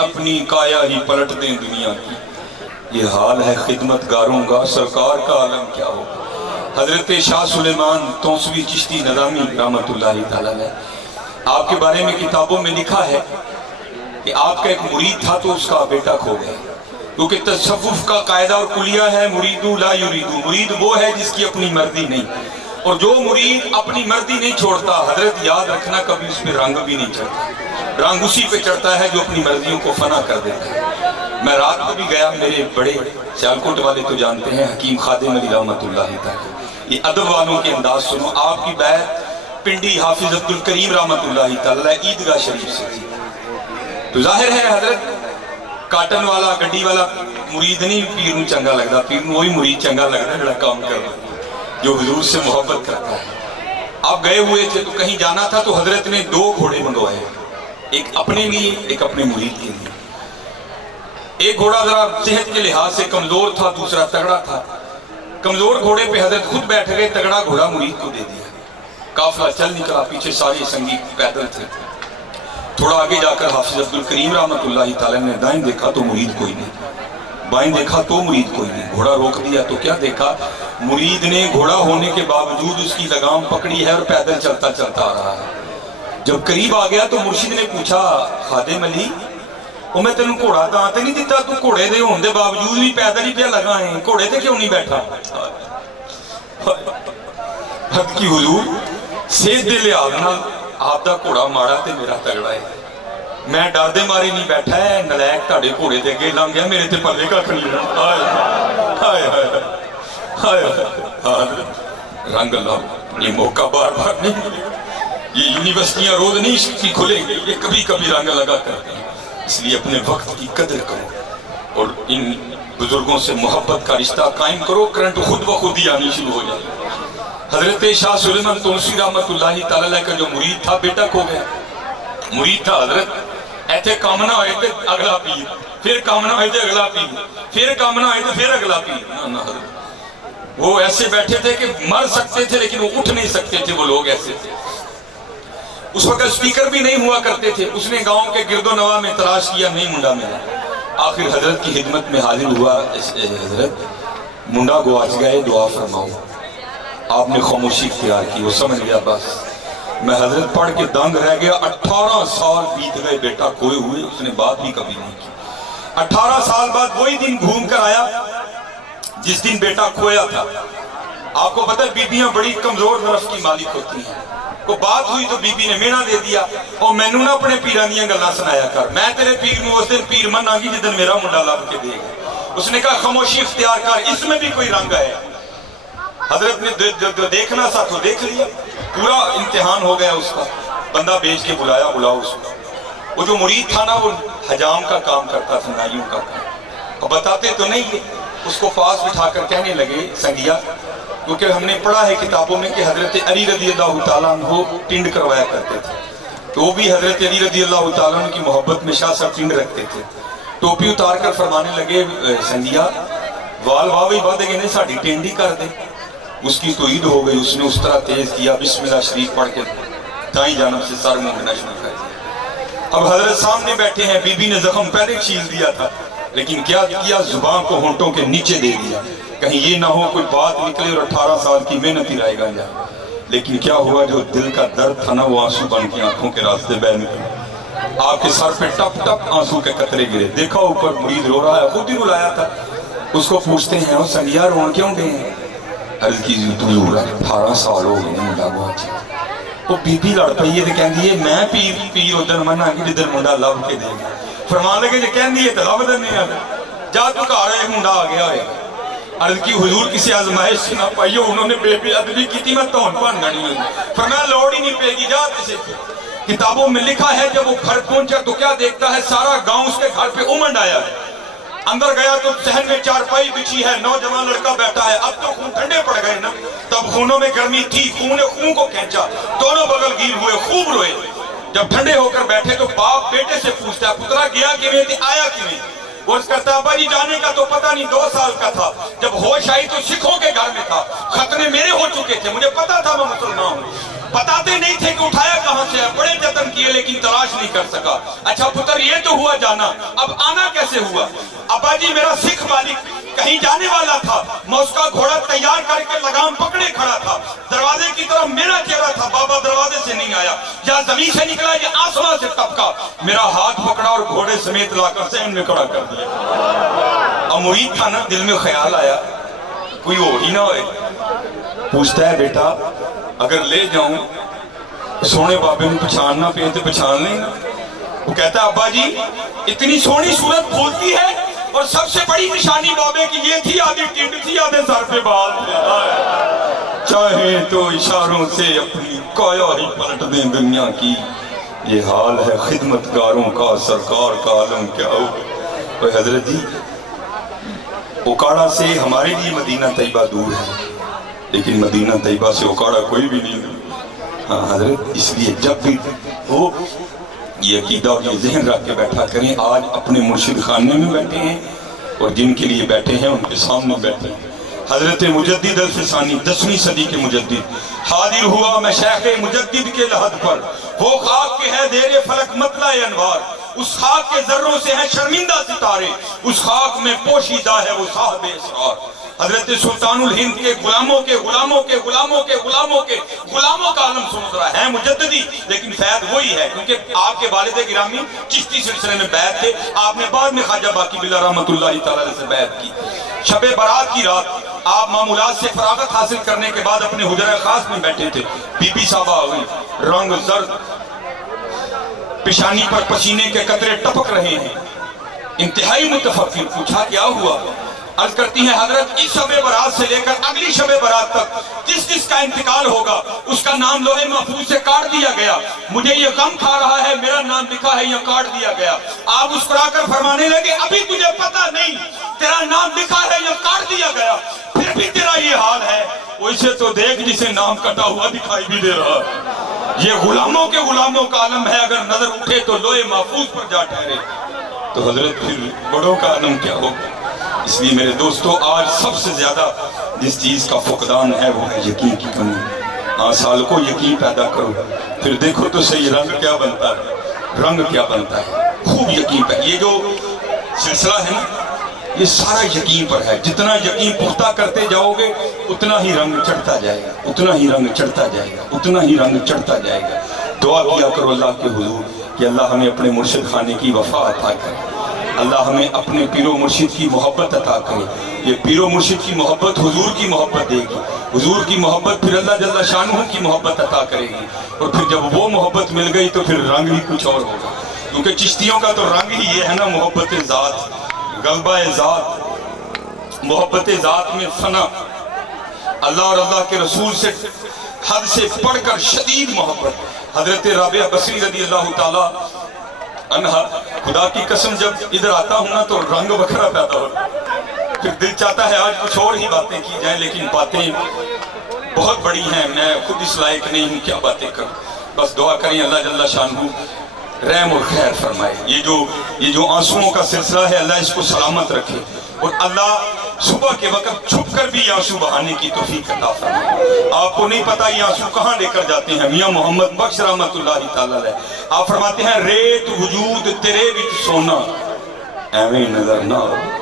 अपनी काया ही पलट दें दुनिया की। ये हाल है खिदमतगारों का, सरकार का आलम क्या हो। हजरत शाह सुलेमान तौसवी चिश्ती नदामी रहमतुल्लाहि तआला अलैह, आपके बारे में किताबों में लिखा है कि आपका एक मुरीद था तो उसका बेटा खो गया। क्योंकि तसव्वुफ का कायदा और कुलिया है मुरीदू ला युरीदू, मुरीद वो है जिसकी अपनी मर्जी नहीं, और जो मुरीद अपनी मर्जी नहीं छोड़ता, हजरत याद रखना, कभी उस पर रंग भी नहीं चढ़ता। रंग उसी पे चढ़ता है जो अपनी मर्जियों को फना कर देता है। मैं रात को भी गया, मेरे बड़े सियालकोट वाले तो जानते हैं हकीम खादिम अली रहमतुल्लाहि तआला, ये अदब वालों के अंदाज सुनो। आपकी बैत पिंडी हाफिज अब्दुल करीम रहमतुल्लाहि तआला ईदगाह शरीफ से थी। तो जाहिर है हजरत काटन वाला गड्डी वाला मुरीद नहीं पीर नूं चंगा लगता, पीर नूं वही मुरीद चंगा लगता है जो काम करता, जो हुजूर से मोहब्बत करता है। आप गए हुए थे तो कहीं जाना था, तो हजरत ने 2 घोड़े मंगवाए, एक अपने लिए एक अपने मुरीद के लिए। एक घोड़ा जरा सेहत के लिहाज से कमजोर था, दूसरा तगड़ा था। कमजोर घोड़े पे हजरत खुद बैठ गए, तगड़ा घोड़ा मुरीद को दे दिया। काफिला चल निकला, पीछे सारे संगी पैदल थे। थोड़ा आगे जाकर हाफिज अब्दुल करीम रहमतुल्लाहि तआला ने दाएं देखा तो मुरीद कोई नहीं, बाएं देखा तो मुरीद कोई नहीं। घोड़ा रोक दिया तो क्या देखा, मुरीद ने घोड़ा होने के बावजूद उसकी लगाम पकड़ी है और पैदल चलता चलता आ रहा है। जब करीब आ गया तो मुर्शिद ने पूछा, खादिम अली वो मैं तेन घोड़ा दां ते नहीं दिता, तू घोड़े दे होने के बावजूद भी पैदल ही पिया लगा है, घोड़े ते क्यों नहीं बैठा। हद की हुजूर, सेहत दे लिहाज नाल आपदा घोड़ा माड़ा ते मेरा तगड़ा है, मैं डर दे मारे नहीं बैठा है। नलैक ताड़े घोड़े दे अगे लंघ गया, मेरे ते पल्ले कख नहीं रहा। हाय हाय हाय हाय, रंग लाओ, ये मौका बार बार नहीं, ये यूनिवर्सिटियां रोज नहीं खुलेंगी, ये कभी कभी रंग लगा करती हैं। इसलिए अपने वक्त की कदर करो और इन बुजुर्गों से मोहब्बत का रिश्ता कायम करो, करंट खुद ब खुद ही आनी शुरू हो जाए। हजरत शाह सुलेमान तौसी रहमतुल्लाहि तआला अलैह का जो मुरीद था, बेटा खो गया। मुरीद था हजरत, ऐसे काम ना होए तो अगला पीर, फिर काम ना होए तो अगला पीर, फिर काम ना होए तो फिर अगला पीर। ना हजरत, वो ऐसे बैठे थे कि मर सकते थे लेकिन वो उठ नहीं सकते थे, वो लोग ऐसे थे। उस वक्त स्पीकर भी नहीं हुआ करते थे। उसने गांव के गिरदो नवा में तलाश किया, नहीं मुंडा मिला। आखिर हजरत की खिदमत में हाजिर हुआ, हजरत मुंडा गुआच गए, दुआ फरमाओ। आपने खामोशी इख्तियार की, वो समझ गया बस मैं हजरत पढ़ के दंग रह गया। 18 साल बीत गए बेटा खोए हुए, उसने बात भी कभी नहीं की। 18 साल बाद वही दिन घूम कर आया जिस दिन बेटा खोया था। आपको पता है बीबियां बड़ी कमजोर नफ्स की मालिक होती हैं। को बात हुई तो बीबी ने मेना दे दिया, और मैनू ना अपने पीरां दियां गल्लां सुनाया कर, मैं तेरे पीर नूं उस दिन पीर मनांगी जिस दिन मेरा मुंडा लब के देगा। उसने कहा खामोशी इख्तियार कर, इसमें भी कोई रंग है। हजरत ने जो देखना था तो देख लिया, पूरा इम्तिहान हो गया उसका। बंदा भेज के बुलाया, बुलाओ उसको। वो जो मुरीद था ना, वो हजाम का काम करता था, नाइयों का काम। अब बताते तो नहीं है, उसको पास बिठाकर कहने लगे, संगिया, क्योंकि हमने पढ़ा है किताबों में कि हजरत अली रज़ी अल्लाह तआला अन्हु टिंड करवाया करते थे, तो वो भी हजरत अली रज़ी अल्लाह तआला अन्हु की मोहब्बत में शाह साहब टिंड रखते थे। टोपी उतार कर फरमाने लगे, संगिया वाल वाह भी बद गए ने, साड़ी टिंड ही कर दे। उसकी तो ईद हो गई, उसने उस तरह तेज किया, बिस्मिल्लाह शरीफ पढ़ के दाई जानब से सर मूंगना शुरू कर दिया। अब हजरत सामने बैठे हैं, बीबी ने जख्म पहले छील दिया था, लेकिन क्या किया, जुबान को होंठों के नीचे दे दिया, कहीं ये ना हो कोई बात निकले और 18 साल की मेहनत ही रहेगा जाए। लेकिन क्या हुआ, जो दिल का दर्द था ना, वो आंसू बन के आंखों के रास्ते बह निकले। आपके सर पे टप टप आंसू के कतरे गिरे। देखा ऊपर मुरीद रो रहा है, खुद ही रुलाया था। उसको पूछते हैं, वो संगिया रोन क्यों गए हैं? अर्ज की 18 साल हो गए मुंडा गुआच। वो बीबी लड़ पई है, कहती है मैं पीर उदन मनांगी जिधर मुंडा लभ के देगा। फरमान लगे जो कहती है तो लभ देने जा तू घर एक मुंडा आ गया होएगा। अर्ज की हुजूर किसी आजमाइश से ना पाइयो, उन्होंने बेअदबी की, मैं तौन भन गणी हुई। फरमाया लोड़ ही नहीं पेगी, जा किसी। किताबों में लिखा है जब वो घर पहुंचा तो क्या देखता है, सारा गांव उसके घर पे उमड़ आया है। अंदर गया तो सहन में चारपाई बिछी है, नौजवान लड़का बैठा है। अब तो खून ठंडे पड़ गए ना, तब खूनों में गर्मी थी, खून ने खून को खींचा, दोनों बगल गिर हुए, खूब रोए। जब ठंडे होकर बैठे तो बाप बेटे से पूछता है, पुत्रा गया किवें थी, आया किवें? वो उसका ताबा जी जाने का तो पता नहीं, 2 साल का था। जब होश आई तो सिखों के घर में था, खतरे मेरे हो चुके थे, मुझे पता था मैं मुसलमान हूँ। बताते नहीं थे कि उठाया कहां से है, बड़े जतन किए लेकिन तलाश नहीं कर सका। अच्छा पुत्र ये तो हुआ जाना, कैसे हुआ? अब्बा जी मेरा सिख मालिक कहीं जाने वाला था, मैं उसका घोड़ा तैयार करके लगाम पकड़े खड़ा था, दरवाजे की तरफ मेरा चेहरा था, बाबा दरवाजे से नहीं आया, या जमीन से निकला या आसमान से टपका, मेरा हाथ पकड़ा और घोड़े समेत लाकर सहन में खड़ा कर दिया। अब मुरीद था ना, दिल में ख्याल आया कोई हो ही ना होए, पूछता है बेटा अगर ले जाऊं सोने बाबे में पहचानना पे तो पहचान लें। वो कहता है अब्बा जी इतनी सोहनी सूरत बोलती है और सबसे बड़ी निशानी बाबे की ये थी, आधी टिंड थी आधे सर पे बाल थे, चाहे तो इशारों से अपनी काया ही पलट दें दुनिया की, ये हाल है खिदमतगारों का सरकार का आलम क्या हो। तो हजरत जी ओकाड़ा से हमारे लिए मदीना तैयबा दूर है, लेकिन मदीना तैयबा से ओकाड़ा कोई भी नहीं है। हाँ हजरत, इसलिए जब भी हो ये अकीदा और ये जहन रख के बैठा करें, आज अपने मुर्शिद खाने में बैठे हैं और जिनके लिए बैठे हैं उनके सामने बैठे हैं। हजरत मुजद्दिद अल-फिसानी 10वीं सदी के मुजद्दिद हाजिर हुआ मैं शेख मुजद्दिद के लहद पर, वो खाक के है देरे फलक मतला अनवार, उस खाक के जर्रों से है शर्मिंदा सितारे, उस खाक में पोशीदा है वो साहब इसरार। हजरत सुल्तानुल हिंद के गुलामों के गुलामों के गुलामों के गुलामों के गुलामों का आलम सुन रहा है मुजद्दिदी, लेकिन फैद वही है क्योंकि आपके वालिद गिरामी चिश्ती सिलसिले में बैत थे, आपने बाद में ख्वाजा बाकी बिल्ला रहमतुल्लाह तआला से बैत की। शबे बारात की रात आप मामूलात से फरागत हासिल करने के बाद अपने हुजरा खास में बैठे थे, बीबी साहबा आ गई, रंग जर्द, पेशानी पर पसीने के कतरे टपक रहे हैं, इंतहाई मुतफक्किर। पूछा क्या हुआ? अर्ज करती है हजरत इस शबे बारात से लेकर अगली शबे बारात तक जिस जिसका इंतकाल होगा उसका नाम लोहे महफूज से काट दिया गया, मुझे ये गम खा रहा है मेरा नाम लिखा है या काट दिया गया। आप मुस्कुराकर फरमाने लगे अभी तुझे पता नहीं तेरा नाम लिखा है या काट दिया गया, फिर भी तेरा ये हाल है, वैसे तो देख जिसे नाम कटा हुआ दिखाई भी दे रहा है। ये गुलामों के गुलामों का आलम है, अगर नजर उठे तो लोहे महफूज पर जा ठहरे। तो हजरत फिर बड़ों का आलम क्या होगा? इसलिए मेरे दोस्तों आज सबसे ज्यादा जिस चीज का फुकदान है वो है यकीन की कमी। हाँ साल को यकीन पैदा करो, फिर देखो तो सही रंग क्या बनता है, रंग क्या बनता है, खूब यकीन पे। ये जो सिलसिला है ना ये सारा यकीन पर है, जितना यकीन पुख्ता करते जाओगे उतना ही रंग चढ़ता जाएगा, उतना ही रंग चढ़ता जाएगा, उतना ही रंग चढ़ता जाएगा। दुआ किया करो अल्लाह के हुजूर कि अल्लाह हमें अपने मुर्शिद खाने की वफा अता करे, अल्लाह हमें अपने पीरो मुर्शिद की मोहब्बत अता करे। ये पीरो मुर्शिद की मोहब्बत हुजूर की मोहब्बत देगी, हुजूर की मोहब्बत फिर अल्लाह जल्ला शानुहु की मोहब्बत अता करेगी, और फिर जब वो मोहब्बत मिल गई तो फिर रंग ही कुछ और होगा। क्योंकि चिश्तियों का तो रंग ही ये है ना, मोहब्बत ज़ात, गलबा ज़ात, मोहब्बत ज़ात में फना, अल्लाह और अल्लाह के रसूल से हद से बढ़कर शदीद मोहब्बत। हजरत राबिया बसरी रदी अल्लाह ताला अन्हा, खुदा की कसम जब इधर आता हूँ ना तो रंग बखरा पैदा हो, फिर दिल चाहता है आज कुछ और ही बातें की जाएं, लेकिन बातें बहुत बड़ी हैं, मैं खुद इस लायक नहीं हूँ क्या बातें करूँ। बस दुआ करें अल्लाह जल्ला शानुहु रहम और खैर फरमाए। ये जो आंसुओं का सिलसिला है अल्लाह इसको सलामत रखे, और अल्लाह सुबह के वक्त छुप कर भी आंसू बहाने की तौफीक अता फरमाए। आपको नहीं पता ये आंसू कहाँ लेकर जाते हैं। मियां मोहम्मद बख्श रहमतुल्लाहि तआला अलैह आप फरमाते हैं रेत वजूद तेरे विच सोना एवें नजर ना आवे।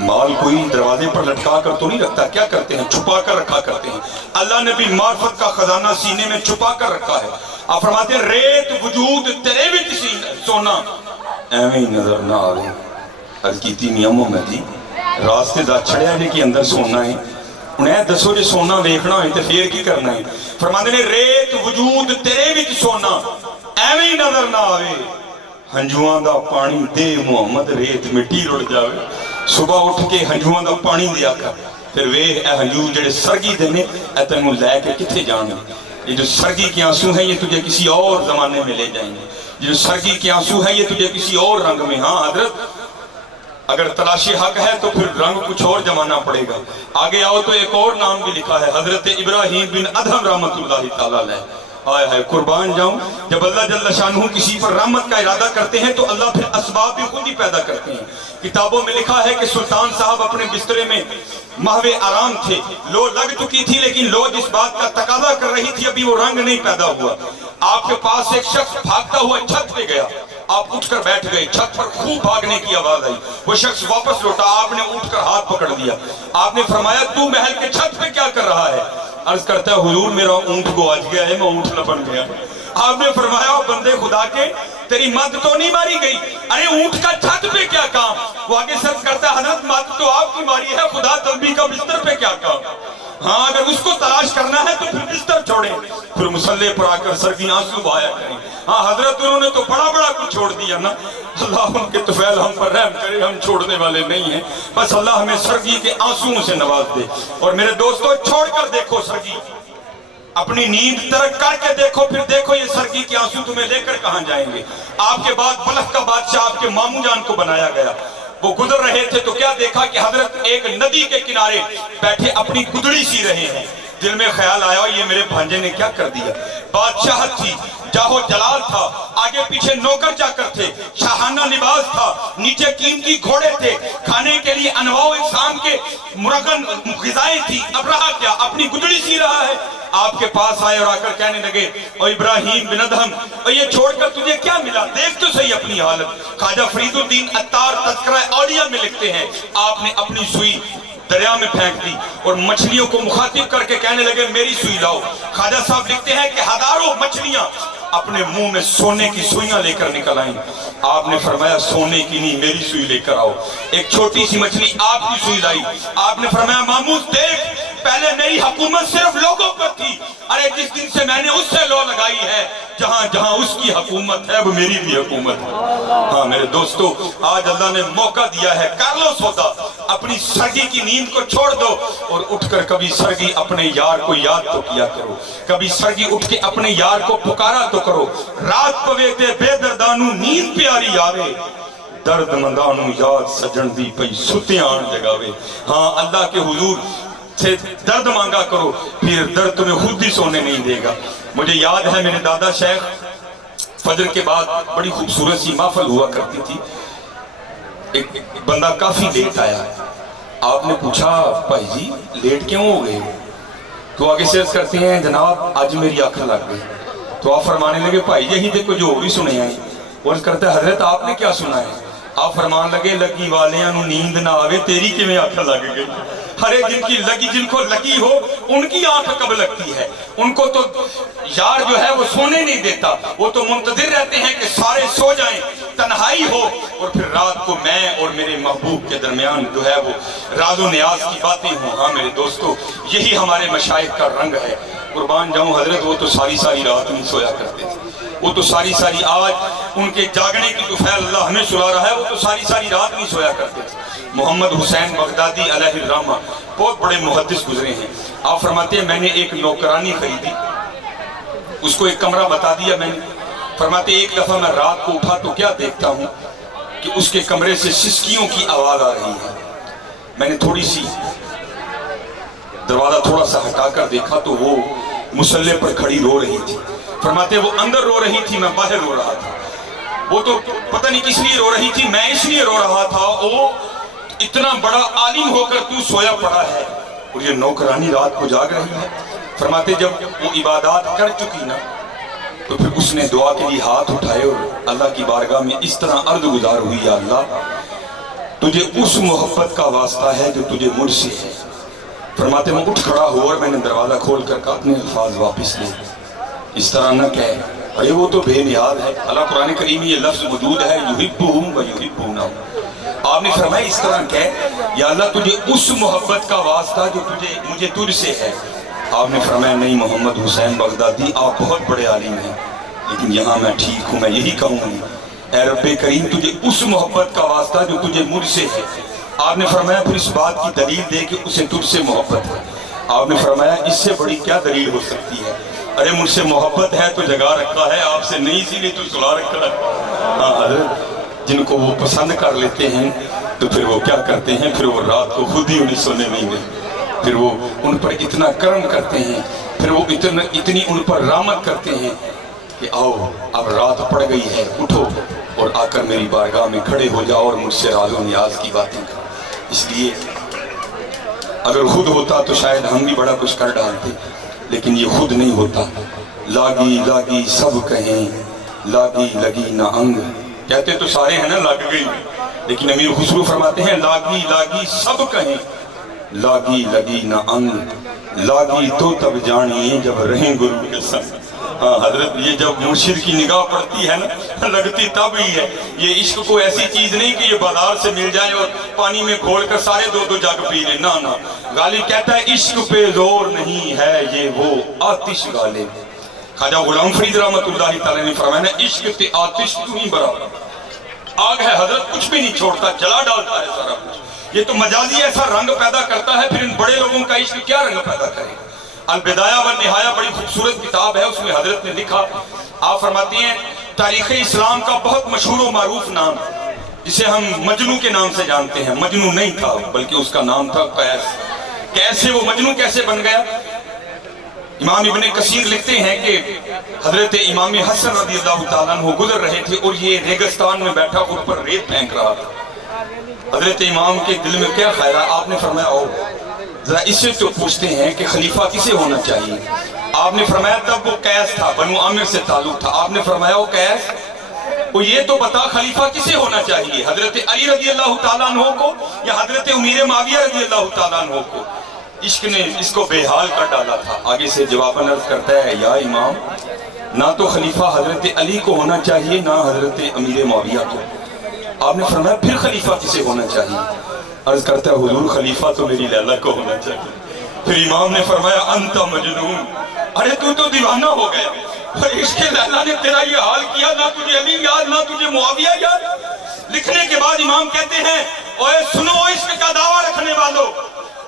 माल कोई दरवाजे पर लटका कर तो नहीं रखता, क्या करते हैं छुपा कर रखा करते हैं। अल्लाह ने भी मार्फत का खजाना सीने में छुपा कर रखा है। आप फरमाते हैं रेत वजूद तेरे विच सोना एवें नजर ना आवे। अर्ज कीती मियां मोहम्मद जी रास्ते दा छड़िया जे कि अंदर सोना है, हुण ऐ दसो जे सोना वेखना होए ते फिर की करना है। फरमाते ने रेत वजूद तेरे विच सोना एवें नजर ना आवे। हंजुआं दा पानी दे मुहम्मद रेत मिट्टी रुड़ जावे। सुबह उठ के हंजुआं दा पानी दिया कर, फिर वेख ए हंजू जेड़े सरगी दे ने ए तैनूं लैके किथे जाणगे। ये जो सरगी के आंसू हैं ये तुझे किसी और जमाने में ले जाएंगे, ये जो सरगी के आंसू हैं ये तुझे किसी और रंग में। हाँ हजरत अगर तलाशी हक है तो फिर रंग कुछ और जमाना पड़ेगा। आगे आओ तो एक और नाम भी लिखा है हजरत इब्राहिम बिन अदहम रहमतुल्लाहि तआला अलैह। हाय हाय कुर्बान जाऊं, जब अल्लाह जल्ला शानुहु किसी पर रहमत का इरादा करते हैं तो अल्लाह फिर असबाब भी खुद ही पैदा करते हैं। किताबों में लिखा है कि सुल्तान साहब अपने बिस्तरे में महवे आराम थे, लो लग चुकी थी, लेकिन लो जिस बात का तकाजा कर रही थी अभी वो रंग नहीं पैदा हुआ। आपके पास एक शख्स भागता हुआ छत पे गया, आप उठकर बैठ गए, छत पर खूब भागने की आवाज आई, वो शख्स वापस लौटा, आपने उठकर हाथ पकड़ लिया, आपने फरमाया तू महल के छत पे क्या कर रहा है? अर्ज करता है हुजूर मेरा ऊंट गोआज गया है, मैं ऊंट न बन गया। आपने फरमाया बंदे खुदा के तेरी मत तो नहीं मारी गई, अरे ऊंट का छत पे क्या काम? वो आगे सर्च करता है हजरत मत तो आपकी मारी है, खुदा तलबी का बिस्तर पे क्या काम? हाँ अगर उसको तलाश करना है तो फिर बिस्तर छोड़े, फिर मुसल्ले पर आकर सर्दी आंसू बहाया करें। हाँ हजरत उन्होंने तो बड़ा बड़ा कुछ छोड़ दिया ना, अल्लाह उनके तुफैल हम पर रहम करे, हम छोड़ने वाले नहीं हैं। बस अल्लाह हमें सर्दी के आंसुओं से नवाज दे। और मेरे दोस्तों छोड़कर देखो सर्दी, अपनी नींद तरक करके देखो, फिर देखो ये सर्दी के आंसू तुम्हें लेकर कहां जाएंगे। आपके बाद बलख का बादशाह आपके मामू जान को बनाया गया, वो गुजर रहे थे तो क्या देखा कि हजरत एक नदी के किनारे बैठे अपनी गुदड़ी सी रहे हैं। दिल में ख्याल आया ये मेरे भांजे ने क्या कर दिया। बादशाहत थी, जाहो जलाल था, आगे पीछे नौकर चाकर थे, शाहाना लिबास था, नीचे कीमती घोड़े थे, खाने के लिए अनवाओ इकसाम के मुरगन ग़िज़ाएं थी। अब रहा क्या, अपनी गुदड़ी सी रहा है। आपके पास आए और आकर कहने लगे ओ इब्राहिम बिन अदहम, और ये छोड़कर तुझे क्या मिला, देख तो सही अपनी हालत। ख्वाजा फरीदुद्दीन अत्तार तज़किरा औलिया में लिखते हैं आपने अपनी सुई दरिया में फेंक दी और मछलियों को मुखातिब करके कहने लगे मेरी सुई लाओ। ख्वाजा साहब लिखते हैं कि हजारों मछलियां अपने मुंह में सोने की सुइयां लेकर निकल आई। आपने फरमाया सोने की नहीं मेरी सुई लेकर आओ। एक छोटी सी मछली आपकी सुई लाई। आपने फरमाया मामूद देख, पहले मेरी हुकूमत सिर्फ लोगों पर थी, अरे जिस दिन से मैंने उससे लो लगाई है, जहां जहां उसकी हुकूमत है वो मेरी भी हुकूमत है। हाँ मेरे दोस्तों, आज अल्लाह ने मौका दिया है, कर लो सौदा, अपनी सरगी की नींद को छोड़ दो और उठकर कभी सरगी अपने यार को याद तो किया करो, कभी सरगी उठ के अपने यार को पुकारा तो करो। रात पवे ते बेदर्दानू नींद प्यारी आवे, दर्द मंदानू याद सजन दी पई सुत्यान जगावे। हाँ अल्लाह के हुजूर से दर्द मांगा करो, फिर दर्द तुम्हें खुद ही सोने नहीं देगा। मुझे याद है मेरे दादा शेख फजर के बाद बड़ी खूबसूरत सी महफिल हुआ करती थी। एक बंदा काफी लेट आया, आपने पूछा भाई जी लेट क्यों हो गए? तो आगे शेयर करते हैं जनाब आज मेरी आंख लग गई। तो आप फरमाने लगे भाई यही देखो जो भी सुने हैं। और करता है हजरत आपने क्या सुना है? आप फरमान लगे लगी वालियां नू नींद ना आवे तेरी किवें आंख लग गई। हरे जिनकी लगी, जिनको लगी हो उनकी आंख कब लगती है? उनको तो यार जो है वो सोने नहीं देता, वो तो मुंतजिर रहते हैं कि सारे सो जाएं, तन्हाई हो और फिर रात को मैं और मेरे महबूब के दरमियान जो है वो राजो न्याज की बातें हों। हाँ मेरे दोस्तों, यही हमारे मशाइख का रंग है। कुर्बान जाऊं हजरत, वो तो सारी सारी रात नहीं सोया करते थे, वो तो सारी सारी, आज उनके जागने की तुफैल अल्लाह हमें सुला रहा है, वो तो सारी सारी रात नहीं सोया करते थे। मोहम्मद हुसैन बगदादी अलैहिर्रहमा बहुत बड़े मुहद्दिस गुजरे हैं। आप फरमाते हैं मैंने एक नौकरानी खरीदी, उसको एक कमरा बता दिया मैंने। फरमाते एक दफा मैं रात को उठा तो क्या देखता हूँ कि उसके कमरे से सिसकियों की आवाज आ रही है। मैंने थोड़ी सी दरवाजा थोड़ा सा हटाकर देखा तो वो मुसल्ले पर खड़ी रो रही थी। फरमाते वो अंदर रो रही थी, मैं बाहर रो रहा था। वो तो पता नहीं किस लिए रो रही थी, मैं इसलिए रो रहा था, वो इतना बड़ा आलिम होकर तू सोया पड़ा है और ये नौकरानी रात को जाग रही है। फरमाते जब वो इबादत कर चुकी ना तो फिर उसने दुआ के लिए हाथ उठाए और अल्लाह की बारगाह में इस तरह अर्ज गुजार हुई, या अल्लाह तुझे उस मोहब्बत का वास्ता है जो तुझे मुझसे है। फरमाते मैं उठ खड़ा हुआ और मैंने दरवाजा खोल कर कहा अपने अल्फाज वापस ले, इस तरह न कह, अरे वो तो बेनियाज है। अल्लाह कुरान करीम ये लफ्ज मौजूद है युहिब्बुहुम व युहिब्बूना। आपने फरमाया इस तरह कह, या अल्लाह तुझे उस मोहब्बत का वास्ता जो तुझे मुझे तुझसे है। आपने फरमाया नहीं मोहम्मद हुसैन बगदादी आप बहुत बड़े आलिम हैं, लेकिन यहाँ मैं ठीक हूँ, मैं यही कहूँगी ऐ रब्बे करीम तुझे उस मोहब्बत का वास्ता जो तुझे मुझसे है। आपने फरमाया फिर इस बात की दलील दे कि उसे तुझसे मोहब्बत है। आपने फरमाया इससे बड़ी क्या दलील हो सकती है? अरे मुझसे मोहब्बत है तो जगा रखा है, आपसे नहीं इसीलिए तो सुला रखा है। हाँ हजरत, जिनको वो पसंद कर लेते हैं तो फिर वो क्या करते हैं, फिर वो रात को खुद ही उन्हें सोने नहीं देते, फिर वो उन पर इतना कर्म करते हैं, फिर वो इतनी उन पर रहमत करते हैं कि आओ अब रात पड़ गई है, उठो और आकर मेरी बारगाह में खड़े हो जाओ और मुझसे राज़ो नियाज की बातें करो। इसलिए अगर खुद होता तो शायद हम भी बड़ा कुछ कर डालते, लेकिन ये खुद नहीं होता। लागी लागी सब कहें, लागी लगी ना अंग, कहते तो सारे हैं ना लग गई, लेकिन अमीर खुसरू फरमाते हैं लागी लागी सब कहें, लागी लगी ना अंग, लागी तो तब जानिए जब रहें गुरु के संग। हाँ हजरत, ये जब मुर्शिद की निगाह पड़ती है ना, लगती तब ही है। ये इश्क को ऐसी चीज नहीं कि ये बाजार से मिल जाए और पानी में घोल कर सारे दो दो जग पी ले, ना ना। गालिब कहता है इश्क पे जोर नहीं है ये वो आतिश गालिब। ख्वाजा गुलाम फरीद रहमतुल्लाह तआला ने फरमाया ना, इश्क ते आतिश तू ही बराबर, आग है हजरत, कुछ भी नहीं छोड़ता, जला डालता है सारा कुछ। ये तो मजाजी ऐसा रंग पैदा करता है, फिर इन बड़े लोगों का इश्क क्या रंग पैदा करेगा। अल-बिदाया व निहाया बड़ी खूबसूरत किताब है, उसमें हजरत ने लिखा, आप फरमाती हैं तारीख़ इस्लाम का बहुत मशहूर व मारूफ नाम, जिसे हम मजनू के नाम से जानते हैं, मजनू नहीं था बल्कि उसका नाम था कैस। कैसे वो मजनू कैसे बन गया? इमाम इब्ने कसीर लिखते हैं कि हजरत इमाम हसन रज़ियल्लाहु ताला अन्हु गुजर रहे थे और ये रेगिस्तान में बैठा उन पर रेत फेंक रहा था। हजरत इमाम के दिल में क्या ख्याल, आपने फरमाया आओ जरा इससे तो पूछते हैं कि खलीफा किसे होना चाहिए। आपने फरमाया तब वो कैस था, बनु आमिर से ताल्लुक था। आपने फरमाया वो कैस, वो ये तो बता खलीफा किसे होना चाहिए, हजरत अली रज़ियल्लाहु ताला अन्हु को या हजरत उमीर माविया रज़ियल्लाहु ताला अन्हु को। इश्क ने इसको बेहाल कर डाला था। आगे से जवाबन अर्ज करता है, या इमाम, ना तो खलीफा हजरत अली को होना चाहिए ना हजरत अमीर माविया को। आपने फरमाया फिर खलीफा किसे होना चाहिए? अर्ज करता है, हुजूर खलीफा तो मेरी लैला को होना चाहिए। फिर इमाम ने फरमाया अंता मजनून, अरे तू तो दीवाना हो गया, इश्क लैला ने तेरा ये हाल किया, ना तुझे अली याद ना तुझे मुआविया याद। लिखने के बाद इमाम कहते हैं, ओए सुनो इश्क का दावा रखने वालों,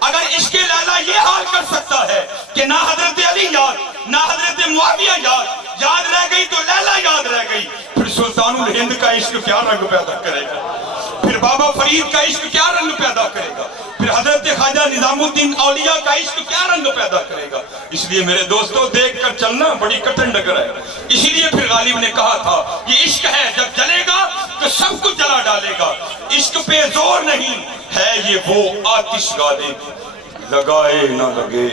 अगर इश्क लैला ये हाल कर सकता है कि ना हजरत अली याद ना हजरत मुआविया याद रह गई तो लैला याद रह गई, फिर सुल्तानुल हिंद का इश्क क्या रंग पैदा करेगा, फिर बाबा फरीद का इश्क क्या रंग पैदा करेगा, फिर हजरत ख्वाजा निजामुद्दीन औलिया का इश्क क्या रंग पैदा करेगा। इसलिए मेरे दोस्तों देख कर चलना बड़ी कठिन डगर है। इसीलिए फिर गालिब ने कहा था ये इश्क है जब जलेगा तो सब कुछ जला डालेगा, इश्क पे जोर नहीं है ये वो आतिश गालिब, लगाए ना लगे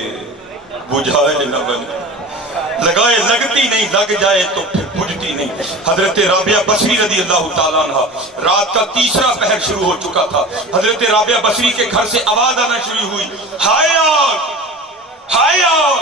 बुझाए ना बने, लगाए लगती नहीं लग जाए तो फिर बुझती नहीं। हजरत राबिया बसरी रज़ियल्लाहु ताला अन्हा, रात का तीसरा पहर शुरू हो चुका था। हजरत राबिया बसरी के घर से आवाज आना शुरू हुई, हाय आग हाय आग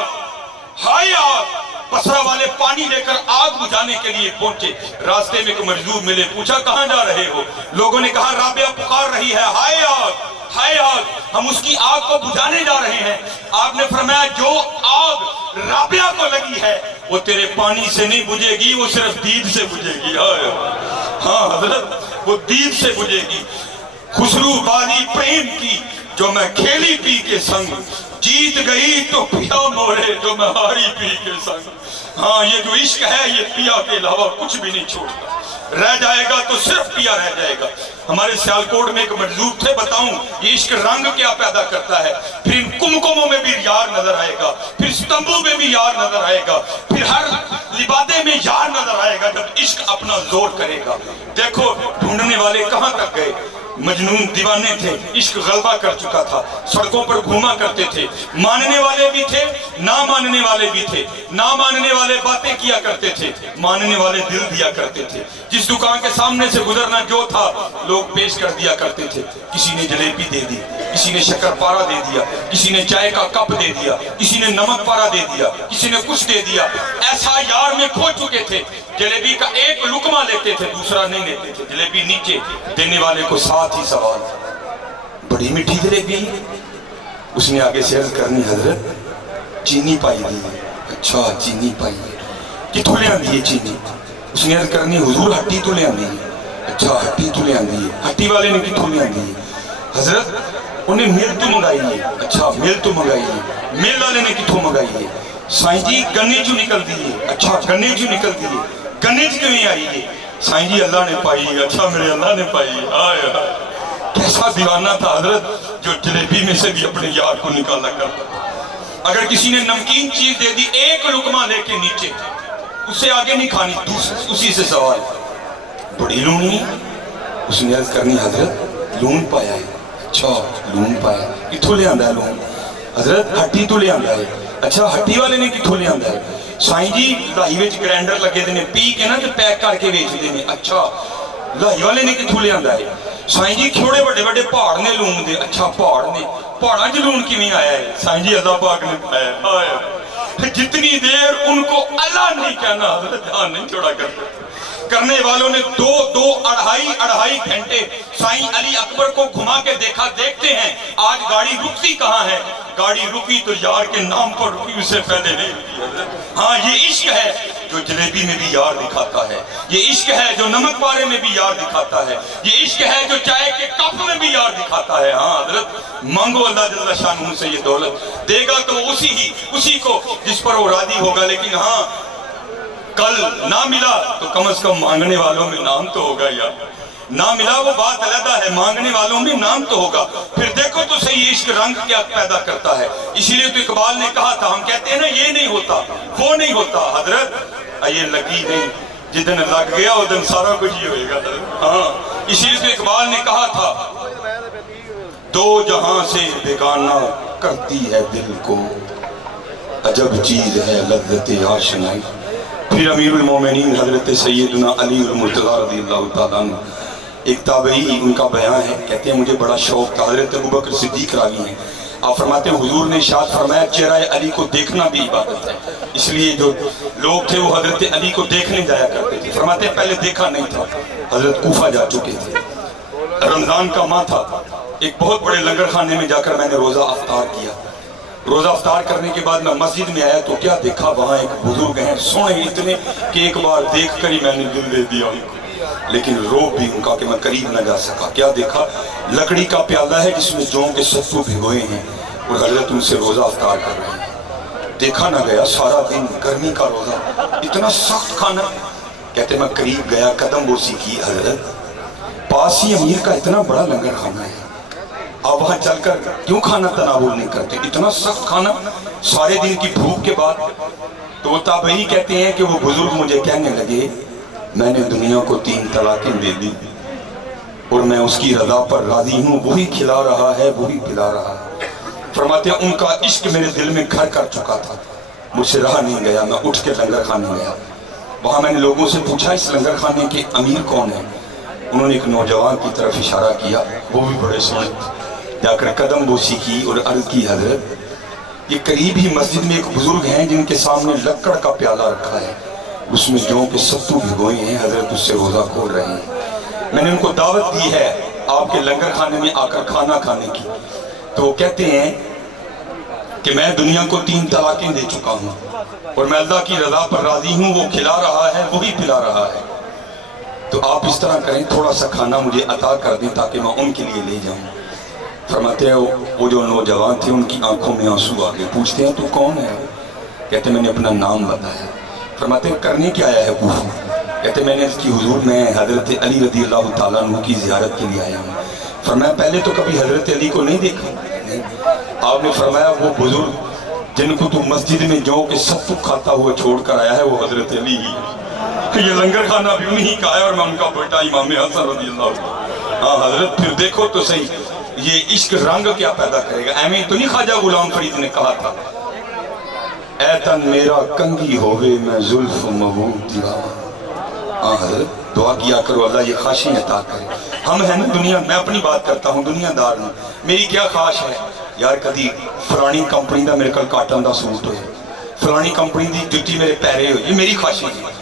हाय आग। बसरा वाले पानी लेकर आग बुझाने के लिए पहुंचे। रास्ते में एक मजदूर मिले, पूछा कहां जा रहे हो? लोगों ने कहा राबिया पुकार रही है, हाय आग हाय आग, हम उसकी आग को बुझाने जा रहे हैं। आपने फरमाया जो आग राबिया को लगी है वो तेरे पानी से नहीं बुझेगी, वो सिर्फ दीद से बुझेगी। हाँ हजरत, वो दीद से बुझेगी। खुसरू बाजी प्रेम की जो मैं खेली पी के संग, जीत गई तो पिया मोरे जो मैं हारी पी के संग। हाँ ये जो इश्क है ये पिया के अलावा कुछ भी नहीं छोड़ता, रह जाएगा तो सिर्फ पिया रह जाएगा। हमारे सियालकोट में एक मजदूर थे, बताऊं ये इश्क रंग क्या पैदा करता है। फिर इन कुमकुमों में भी यार नजर आएगा, फिर स्तंभों में भी यार नजर आएगा, फिर हर लिबादे में यार नजर आएगा जब इश्क अपना जोर करेगा। देखो ढूंढने वाले कहां तक गए, मजनून दीवाने थे, इश्क गलबा कर चुका था, सड़कों पर घूमा करते थे, मानने वाले भी थे ना मानने वाले भी थे। ना मानने वाले बातें किया करते थे, मानने वाले दिल दिया करते थे। जिस दुकान के सामने से गुजरना जो था लोग पेश कर दिया करते थे। किसी ने जलेबी दे दी, किसी ने शक्करपारा दे दिया, किसी ने चाय का कप दे दिया, किसी ने नमक पारा दे दिया, किसी ने कुछ दे दिया। ऐसा यार में खो चुके थे, जलेबी का एक लुकमा लेते थे दूसरा नहीं लेते थे, जलेबी नीचे देने वाले को साथ ही सवाल, बड़ी मीठी जलेबी। उसने आगे से अर्ज करनी, हजरत चीनी पाई दी। अच्छा चीनी पाई है, कितों ले आंदी है चीनी? उसने अर्ज करनी, हुजूर हट्टी तो ले आंदी है। अच्छा हट्टी तो ले आंदी है, हट्टी वाले ने कितों ले आंदी है? हजरत उन्हें मिल तो मंगाई है। अच्छा मिल तो मंगाई है, मिल वाले ने कितों मंगाई है? साईं जी गन्ने चू निकल दी है। अच्छा गन्ने चू निकल दी है, गन्ने च किवें आई है? साईं जी अल्लाह ने पाई है। अच्छा मेरे अल्लाह ने पाई है। हाय कैसा दीवाना था हजरत जो जलेबी में से भी अपने यार को निकाला करता था। अगर किसी ने नमकीन चीज दे दी एक लुकमा लेके नीचे, उससे आगे नहीं खानी, उसी से सवाल, बड़ी लूनी। उसने अर्ज करनी, हजरत लून पाया है। अच्छा लून पाया, कितों ले आंदा है लून? हजरत हट्टी तो ले आंदा है। अच्छा हट्टी वाले ने कितों ले आंदा है? साईं जी लाही विच ग्राइंडर लगे ने, पी के ना ते पैक करके बेचते हैं। अच्छा ਲਾਈ ਵਾਲੇ ਨੇ ਕਿੱਥੋਂ ਲਿਆਂਦਾ ਹੈ? ਸਾਈਂ ਜੀ ਥੋੜੇ ਵੱਡੇ ਵੱਡੇ ਪਹਾੜ ਨੇ ਲੂਣ ਦੇ। ਅੱਛਾ ਪਹਾੜ ਨੇ, पहाड़ा च लून किवें आया है? साईं जी अल्लाह पाक ने पाया। जितनी देर उनको अल्लाह नहीं कहना ध्यान नहीं छोड़ा करने वालों ने दो अढ़ाई घंटे साईं अली अकबर को घुमा के देखा। देखते हैं आज गाड़ी रुकती कहाँ है? गाड़ी रुकी तो यार के नाम पर रुकी, उससे पहले नहीं। हाँ, ये इश्क है जो जलेबी में भी यार दिखाता है, ये इश्क है जो नमक पारे में भी यार दिखाता है, ये इश्क है जो चाय के कप में भी यार दिखाता है। हाँ हजरत, मांगो अल्लाह जल्ला शान से ये दौलत देगा तो उसी को जिस पर वो राजी होगा। लेकिन हाँ, कल ना मिला तो कम से कम मांगने वालों में नाम तो होगा यार। ना मिला वो बात अलग है, मांगने वालों में नाम तो होगा। फिर देखो तो सही इश्क रंग क्या पैदा करता है। इसीलिए तो इकबाल ने कहा था, हम कहते हैं ना ये नहीं होता वो नहीं होता, हजरत ये लगी नहीं, जिदन लग गया वो दिन सारा कुछ ही होएगा। हाँ, इसीलिए तो इकबाल ने कहा था, दो जहां से बेगाना करती है दिल को, अजब चीज है लज्जत आशनाई। फिर अमीरुल मोमिनीन हजरत सैयदना अली मुर्तज़ा रज़ियल्लाहु ताला अन्हु, एक ताबई उनका बयान है, कहते हैं मुझे बड़ा शौक था। हजरत अबू बकर सिद्दीक रावी हैं, आप फरमाते हैं हुजूर ने इरशाद फरमाया चेहरा अली को देखना भी इबादत है। इसलिए जो लोग थे वो हजरत अली को देखने जाया करते थे। फरमाते हैं पहले देखा नहीं था, हजरत कूफा जा चुके थे, रमजान का माह था, एक बहुत बड़े लंगर खाने में जाकर मैंने रोजा अफ्तार किया। रोजा अफ्तार करने के बाद मैं मस्जिद में आया तो क्या देखा, वहाँ एक बुजुर्ग हैं, सोने इतने कि एक बार देख कर ही मैंने दिल दे दिया उनको, लेकिन रोब भी उनका कि मैं करीब न जा सका। क्या देखा, लकड़ी का प्याला है जिसमें जौ के सत्तू भिगोए हैं और हजरत उनसे रोजा अफ्तार कर रहे हैं। देखा ना गया, सारा दिन गर्मी का रोजा, इतना सख्त खाना। कहते मैं करीब गया, कदम बोसी की, हजरत पास ही अमीर का इतना बड़ा लंगर खाना है, आप वहां चलकर क्यों खाना तनावुल नहीं करते? इतना सख्त खाना सारे दिन की भूख के बाद। तो वो ताबई कहते हैं कि वो बुजुर्ग मुझे कहने लगे, मैंने दुनिया को 3 तलाकें दे दी और मैं उसकी रजा पर राजी हूँ, वही खिला रहा है वही पिला रहा है। फरमाते हैं उनका इश्क मेरे दिल में घर कर चुका था, मुझसे रहा नहीं गया। मैं उठ के लंगर खाने गया, वहाँ मैंने लोगों से पूछा इस लंगर खाने के अमीर कौन है? उन्होंने एक नौजवान की तरफ इशारा किया, वो भी बड़े सोने, जाकर कदम बोसी की और अर्ज की, हजरत ये करीब ही मस्जिद में एक बुजुर्ग हैं जिनके सामने लक्कड़ का प्याला रखा है, उसमें जौ के सत्तू भिगोए हैं, हजरत उससे रोजा खोल रहे हैं। मैंने उनको दावत दी है आपके लंगर खाने में आकर खाना खाने की। तो वो कहते हैं कि मैं दुनिया को 3 तलाकें दे चुका हूँ और मैं अल्लाह की रजा पर राजी हूँ, वो खिला रहा है वही पिला रहा है। तो आप इस तरह करें, थोड़ा सा खाना मुझे अता कर दें ताकि मैं उनके लिए ले जाऊँ। फरमाते हैं वो जो नौजवान थे उनकी आंखों में आंसू आ गए। पूछते हैं तू कौन है? कहते मैंने अपना नाम बताया। फरमाते हैं करने क्या आया है कूफा? कहते मैंने इसकी हुजूर मैं हजरत अली रज़ियल्लाहु ताला अन्हु की ज़ियारत के लिए आया हूँ। फरमाया पहले तो कभी हजरत अली को नहीं देखा? नहीं। आपने फरमाया वो बुजुर्ग जिनको तू मस्जिद में जौ के सत्तू खाता हुआ छोड़ कर आया है वो हजरत अली ही। ये लंगर खाना भी उन्हीं का है और मैं उनका बेटा इमाम हसन रज़ियल्लाहु। हाँ हजरत, फिर देखो तो सही ये इश्क रंग क्या पैदा करेगा। एवं तो नहीं ख्वाजा गुलाम फरीद ने कहा था, ऐ तन मेरा कंगी होवे मैं जुल्फ महबूब दीवाना। हाँ हजरत, दुआ किया करो अल्लाह ये ख्वाहिशें अता करे। हम है ना दुनिया, मैं अपनी बात करता हूँ, दुनियादार हूँ, मेरी क्या ख्वाहिश है यार, कभी फलानी कंपनी का मेरे को काटन का सूट हो, फलानी कंपनी की जुत्ती मेरे पैरे हो, ये मेरी ख्वाहिशें हैं।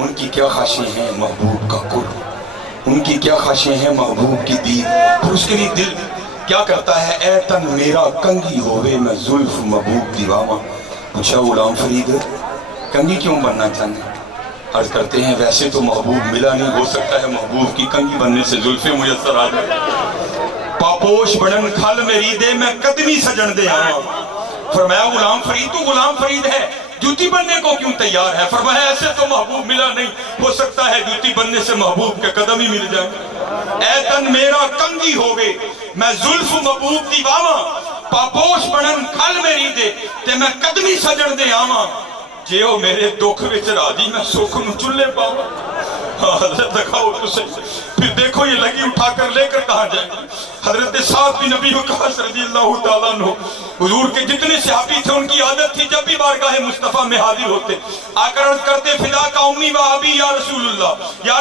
उनकी क्या ख्वाहिशें हैं महबूब का कुर्ब, उनकी क्या ख्वाहिशें हैं महबूब की दीद। फिर उसके लिए दिल क्या करता है, ऐ तन मेरा कंगी होवे मैं जुल्फ महबूब दीवाना। पूछा गुलाम फरीद कंगी क्यों बनना चाहते? अर्ज करते हैं वैसे तो महबूब मिला नहीं, हो सकता है महबूब की कंगी बनने से जुल्फे मुयस्सर आ जाए। पापोश बनन खल मेरी दे मैं कदमी सजन दे आवा। फरमाया गुलाम फरीद तू गुलाम फरीद है, जूती बनने को क्यों तैयार है? फरमाया ऐसे तो महबूब मिला नहीं, हो सकता है जूती बनने से महबूब के कदम ही मिल जाए। ऐ तन मेरा कंगी होवे मैं जुल्फ महबूब दी वावा, पापोश बनन खल मेरी दे ते मैं कदमी सजन दे आवा। जे वो मेरे दुख विच राजी मैं सुख नूं चुल्ले पावां। हजरत दिखाओ तो सही। फिर देखो ये लगी उठाकर लेकर कहाँ जाए। हजरत साद बिन नबी वक़ास रज़ियल्लाहु ताला अन्हु, हुजूर के जितने सहाबी थे उनकी आदत थी जब भी बारगाह मुस्तफ़ा में हाजिर होते आकर अर्ज करते फिदा का उम्मी व अबी या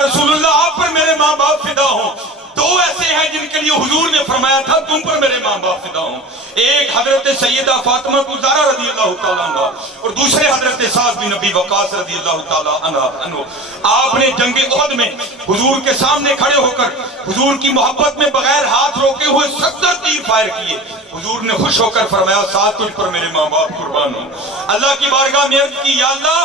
रसूलुल्लाह आप पर मेरे माँ बाप फिदा हों। दो ऐसे हैं जिनके लिए हुजूर ने फरमाया था तुम पर मेरे माँ बाप फिदा हों। एक हजरत सैयदा फातिमा ज़हरा रज़ियल्लाहु ताला अन्हा और दूसरे हजरत साद बिन नबी वक़ास रज़ियल्लाहु ताला अन्हु। आपने जंगे उहद में हुजूर के सामने खड़े होकर हुजूर की मोहब्बत में बगैर हाथ रोके हुए 70 तीर फायर किए। हुजूर ने खुश होकर फरमाया साद तुझ पर मेरे माँ बाप कुर्बान हो। अल्लाह की बारगाह में अर्ज की या अल्लाह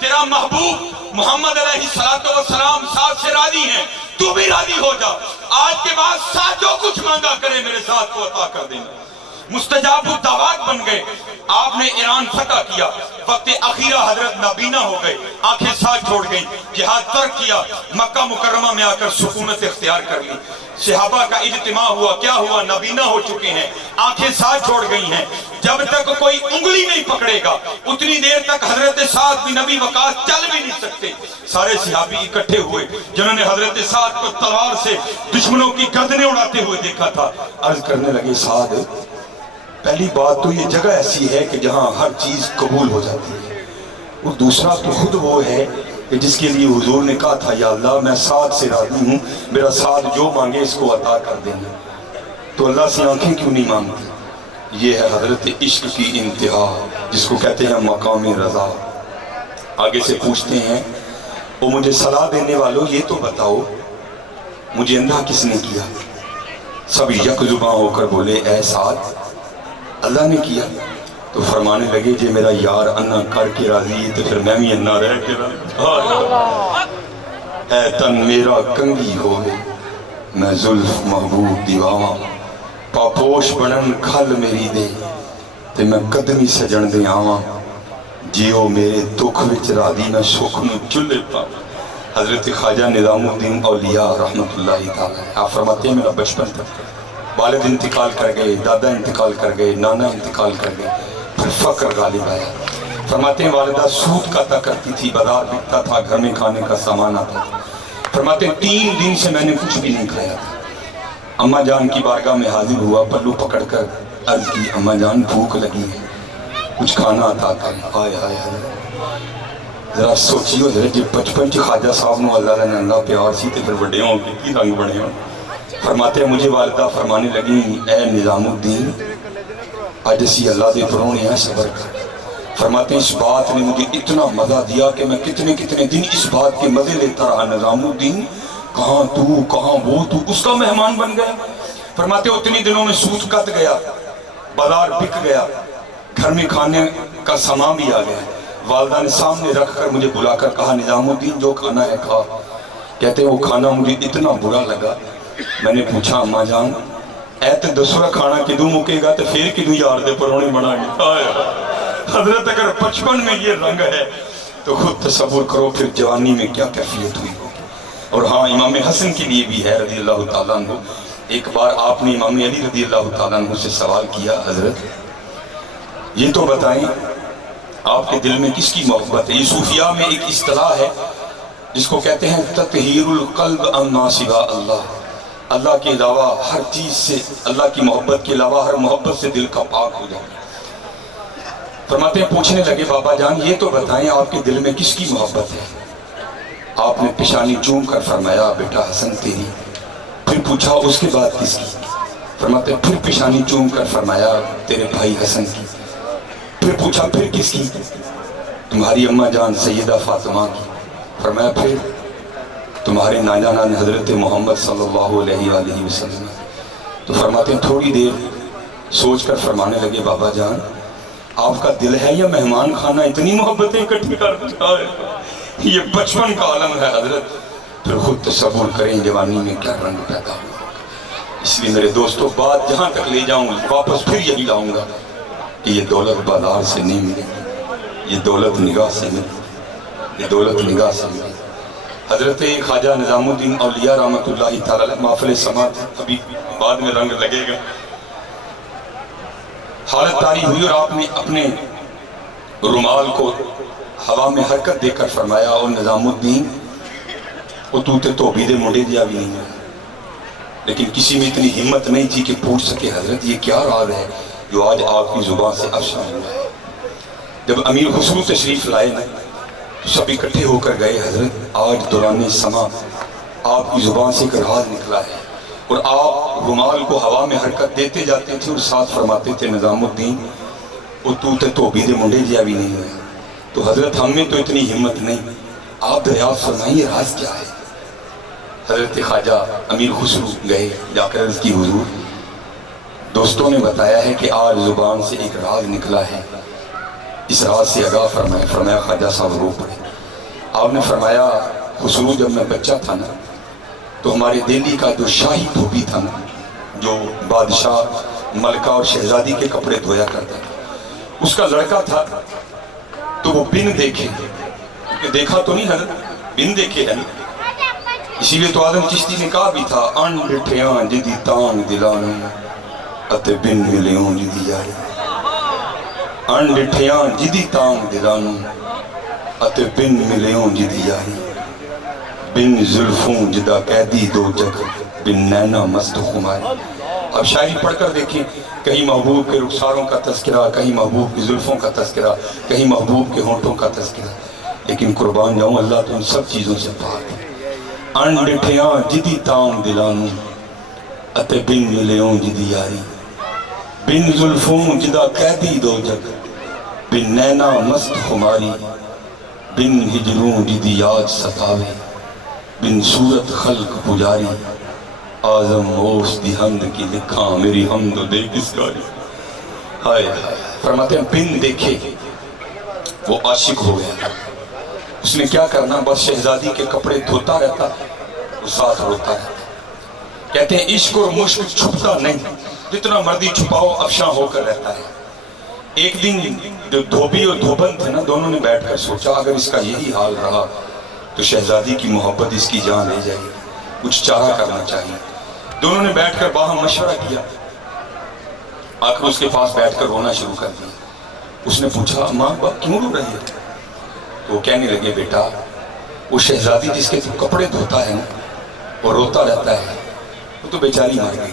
तेरा महबूब मोहम्मद अलैहिस्सलातु वस्सलाम साथ से राजी हैं, तू भी राजी हो जा। आज के बाद साथ जो कुछ मांगा करे मेरे साथ को अता कर देना। मुस्तजाब दावात बन गए। आपने ईरान फतह किया। वक्त अखीरा हजरत नाबीना हो गए, आंखें साथ छोड़ गई, जिहाद तर्क किया, मक्का मुकर्रमा में आकर सुकूनत इख्तियार कर ली। सहाबा का इज्तिमा हुआ, क्या हुआ, नाबीना हो चुके हैं, आंखें साथ छोड़ गई हैं। जब तक कोई उंगली नहीं पकड़ेगा उतनी देर तक हजरत साद बिन नबी वक़ास चल भी नहीं सकते। सारे सहाबी इकट्ठे हुए जिन्होंने हजरत साद को तलवार से दुश्मनों की गर्दनें उड़ाते हुए देखा था। अर्ज करने लगे साद पहली बात तो ये जगह ऐसी है कि जहाँ हर चीज कबूल हो जाती है, और दूसरा तो खुद वो है कि जिसके लिए हुजूर ने कहा था या अल्लाह मैं साद से राजी हूँ, मेरा साद जो मांगे इसको अता कर देना। तो अल्लाह से आंखें क्यों नहीं मांगती? ये है हजरत इश्क की इंतहा जिसको कहते हैं मकाम रजा। आगे से पूछते हैं वो मुझे सलाह देने वालों ये तो बताओ मुझे अंधा किसने किया? सब यकजुबां होकर बोले ऐ साद अल्लाह ने किया। तो फरमाने लगे जे मेरा यार अन्ना करके राजी है तो फिर मैं भी अन्ना रह के ऐ तन मेरा कंगी होवे मैं जुल्फ महबूब दीवावा पापोश बनन खल मेरी दे ते मैं कदमी सजन दे आवा जियो मेरे दुख विच राजी मैं सुख नूं चुल्हे पावा। हजरत ख्वाजा निज़ामुद्दीन औलिया रहमतुल्लाहि तआला आप फरमाते हैं मेरा बचपन तक वालिद इंतकाल कर गए, दादा इंतकाल कर गए, नाना इंतकाल कर गए, फिर फक्र गालिब आया। फरमाते हैं वालिदा सूद खाता करती थी, बाजार बिकता था, घर में खाने का सामान आता था। फरमाते हैं 3 दिन से मैंने कुछ भी नहीं खाया था। अम्मा जान की बारगाह में हाजिर हुआ, पल्लू पकड़कर अर्ज की अम्मा जान भूख लगी है, कुछ खाना अता करें। हाय हाय हाय जरा सोचियो जरा जो बचपन च ख्वाजा साहब नूं अल्लाह ने अल्लाह प्यार सी ते फिर वड्डे हो के की रंग बने हो। फरमाते हैं मुझे वालिदा फरमाने लगी ए निज़ामुद्दीन आज असी अल्लाह के परौने हैं सबर कर। फरमाते हैं इस बात ने मुझे इतना मज़ा दिया कि मैं कितने कितने दिन इस बात के मज़े लेता रहा। निज़ामुद्दीन कहाँ तू कहाँ वो तू उसका मेहमान बन गया। फरमाते उतने दिनों में सूद कट गया, बाजार बिक गया, घर में खाने का सामान भी आ गया। वालिदा ने सामने रख कर मुझे बुलाकर कहा निज़ामुद्दीन जो खाना है खा। कहते वो खाना मुझे इतना बुरा लगा। मैंने पूछा अम्मा जान ऐ तो दसरा खाना किदू मुकेगा तो फिर किदू यार दे परौने बनाएंगे। हजरत अगर बचपन में ये रंग है तो खुद तसव्वुर करो फिर जवानी में क्या कैफियत हुई होगी। और हाँ इमाम हसन के लिए भी है रज़ियल्लाहु ताला अन्हु। एक बार आपने इमाम अली रज़ियल्लाहु ताला अन्हु से सवाल किया हजरत ये तो बताएं आपके दिल में किसकी मोहब्बत है? ये सूफिया में एक इस्तिलाह है जिसको कहते हैं तत्हीरुल क़ल्ब अम्मा सिवा अल्लाह। अल्लाह के अलावा हर चीज से, अल्लाह की मोहब्बत के अलावा हर मोहब्बत से दिल का पाक हो जाए। फरमाते हैं पूछने लगे बाबा जान ये तो बताएं आपके दिल में किसकी मोहब्बत है? आपने पेशानी चूम कर फरमाया बेटा हसन तेरी। फिर पूछा उसके बाद किसकी? फरमाते फिर पेशानी चूम कर फरमाया तेरे भाई हसन की। फिर पूछा फिर किसकी? तुम्हारी अम्मा जान सैयदा फातिमा की। फरमाया फिर तुम्हारे नाना नान हजरत मोहम्मद सल्लल्लाहु अलैहि वसल्लम। तो फरमाते हैं थोड़ी देर सोच कर फरमाने लगे बाबा जान आपका दिल है या मेहमान खाना इतनी मोहब्बतें इकट्ठी कर देता है? ये बचपन का आलम है हजरत। फिर खुद तसव्वुर करें जवानी में क्या रंग पैदा हुआ। इसलिए मेरे दोस्तों बात जहाँ तक ले जाऊँ वापस फिर यही लाऊंगा कि ये दौलत बाजार से नहीं मिलेगी, ये दौलत निगाह से मिलेगी, ये दौलत निगाह से मिलेगी। हजरत ख्वाजा निज़ामुद्दीन औलिया रहमतुल्लाहि तआला अलैह महफ़िल समात अभी बाद में रंग लगेगा। हालत तारी हुई और आपने अपने रुमाल को हवा में हरकत देकर फरमाया और निजामुद्दीन वो तू ते धोबी दे मुंडे जिहा भी नहीं है। लेकिन किसी में इतनी हिम्मत नहीं थी कि पूछ सके हजरत ये क्या राज है जो आज आपकी जुबान से अफशा हुआ है। जब अमीर खुसरू तशरीफ लाए ना तो सब इकट्ठे होकर गए, हजरत आज दौरान समा आपकी जुबान से एक राज निकला है और आप रुमाल को हवा में हरकत देते जाते थे और साथ फरमाते थे निजामुद्दीन वो तू ते धोबी दे मुंडे जिहा भी नहीं है। तो हजरत हम में तो इतनी हिम्मत नहीं, आप दरियाफ्त फरमाइए राज क्या है। हजरत ख्वाजा अमीर खुसरू गए, जाकर अर्ज़ की हुजूर दोस्तों ने बताया है कि आज जुबान से एक राज निकला है, इस राज से आगाह फरमाया। फरमाया ख्वाजा साहब रो पड़े। आपने फरमाया खुसरू जब मैं बच्चा था ना तो हमारे दिल्ली का जो शाही धोबी था ना, जो बादशाह मलका और शहजादी के कपड़े धोया करता था, उसका लड़का था तो वो बिन देखे, देखा तो नहीं हजरत, बिन देखे है ना, इसीलिए तो आदम चिश्ती ने कहा भी था अन डिठियां जिदी तांग दिलानू अते बिन मिलियों जिदी यारी। अन डिठियां जिदी तांग दिलानू अते बिन मिलियों जिदी यारी। बिन जुल्फों जिदा कैदी दो जग बिन नैना मस्त खुमारी। अब शायरी पढ़कर देखें, कहीं महबूब के रुखसारों का तस्करा, कहीं महबूब की जुल्फों का तस्करा, कहीं महबूब के होंठों का तस्करा, लेकिन कुर्बान जाऊं अल्लाह तो उन सब चीज़ों से पाक है। अन डिठियां जिदी तांग दिलानू अते बिन मिलियों जिदी यारी। बिन जुल्फों जिदा कैदी दो जग बिन नैना मस्त खुमारी। बिन हिजरों जिदी याद सतावे बिन सूरत खल्क पुजारी। आजम ओस दी हमद की लिखा मेरी हमद दे किसकारी। हाय हाय फरमाते हैं बिन देखे वो आशिक हो गया। उसने क्या करना, बस शहजादी के कपड़े धोता रहता, वो साथ रोता रहता। कहते हैं इश्क और मुश्क छुपता नहीं, जितना मर्जी छुपाओ अफशा होकर रहता है। एक दिन जो धोबी और धोबन थे ना, दोनों ने बैठकर सोचा अगर इसका यही हाल रहा तो शहजादी की मोहब्बत इसकी जान ले जाएगी, कुछ चारा करना चाहिए। दोनों ने बैठकर बाहर मशवरा किया, आकर उसके पास बैठकर रोना शुरू कर दिया। उसने पूछा माँ बाप क्यों रो रही है? तो वो कहने लगे बेटा वो शहजादी जिसके तू कपड़े धोता है ना, वो रोता रहता है, वो तो बेचारी मर गई।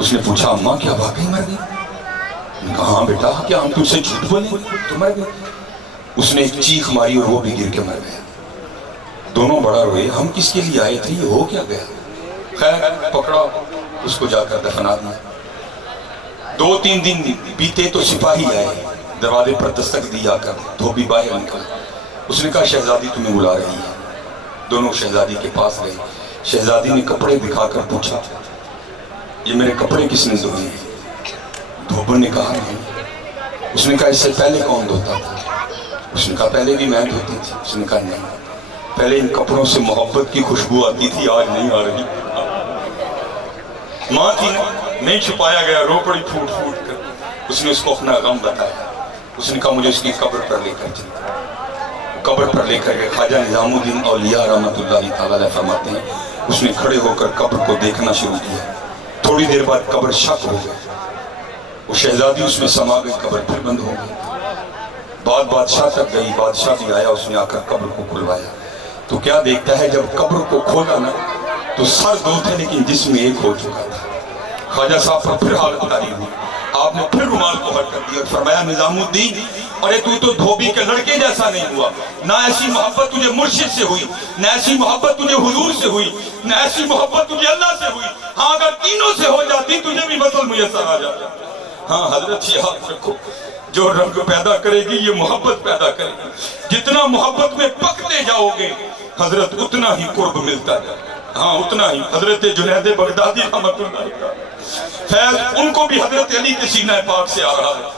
उसने पूछा अम्मा क्या वाकई मर गई? कहा हाँ बेटा, क्या हम तुझसे झूठ बोले, तो मर गई। उसने एक चीख मारी और वो भी गिर के मर गया। दोनों बड़ा रोए, हम किसके लिए आए थे, ये हो क्या गया? खैर पकड़ा, उसको जाकर दफना दिया। 2-3 दिन बीते तो सिपाही आए, दरवाजे पर दस्तक दी आकर, धोबी बाहर निकल। उसने कहा शहजादी तुम्हें बुला रही है। दोनों शहजादी के पास गए। शहजादी ने कपड़े दिखाकर पूछा ये मेरे कपड़े किसने धोए हैं? धोबन ने कहा नहीं। उसने कहा इससे पहले कौन धोता था? उसने कहा पहले भी मैं धोती थी। उसने कहा नहीं, पहले इन कपड़ों से मोहब्बत की खुशबू आती थी, आज नहीं आ रही। माँ थी ना, नहीं छुपाया गया, रो पड़ी फूट फूट कर। उसने उसको अपना गम बताया। उसने कहा मुझे उसकी कब्र पर लेकर चल। कब्र पर लेकर गए। ख्वाजा निजामुद्दीन औलिया रहमतुल्लाहि तआला अलैह फरमाते हैं उसने खड़े होकर कब्र को देखना शुरू किया। थोड़ी देर बाद कब्र शक हो गई, वो शहजादी उसमें समा गई, कब्र फिर बंद हो गई। बात बादशाह तक गई, बादशाह भी आया, उसने आकर कब्र को खुलवाया तो क्या देखता है जब कब्र को खोला ना तो सर दो थे लेकिन जिस्म एक हो चुका था। ख्वाजा साहब पर फिर हालत तारी हुई। आपने फिर रुमाल को हट कर दिया और फरमाया निजामुद्दीन अरे तू तो धोबी के लड़के जैसा नहीं हुआ, ना ऐसी मोहब्बत तुझे मुर्शिद से हुई, ना ऐसी मोहब्बत तुझे हुजूर से हुई, ना ऐसी मोहब्बत तुझे अल्लाह से हुई। हाँ अगर तीनों से हो जाती तुझे भी मसल मुयस्सर आ जाता। हाँ हजरत याद रखो जो रंग पैदा करेगी ये मोहब्बत पैदा करेगी। जितना मोहब्बत में पकते जाओगे हजरत उतना ही कुर्ब मिलता है। हाँ उतना ही। हजरत जुनैद बगदादी रहमतुल्लाह फैज उनको भी हजरत अली के सीना पाक से आ रहा है।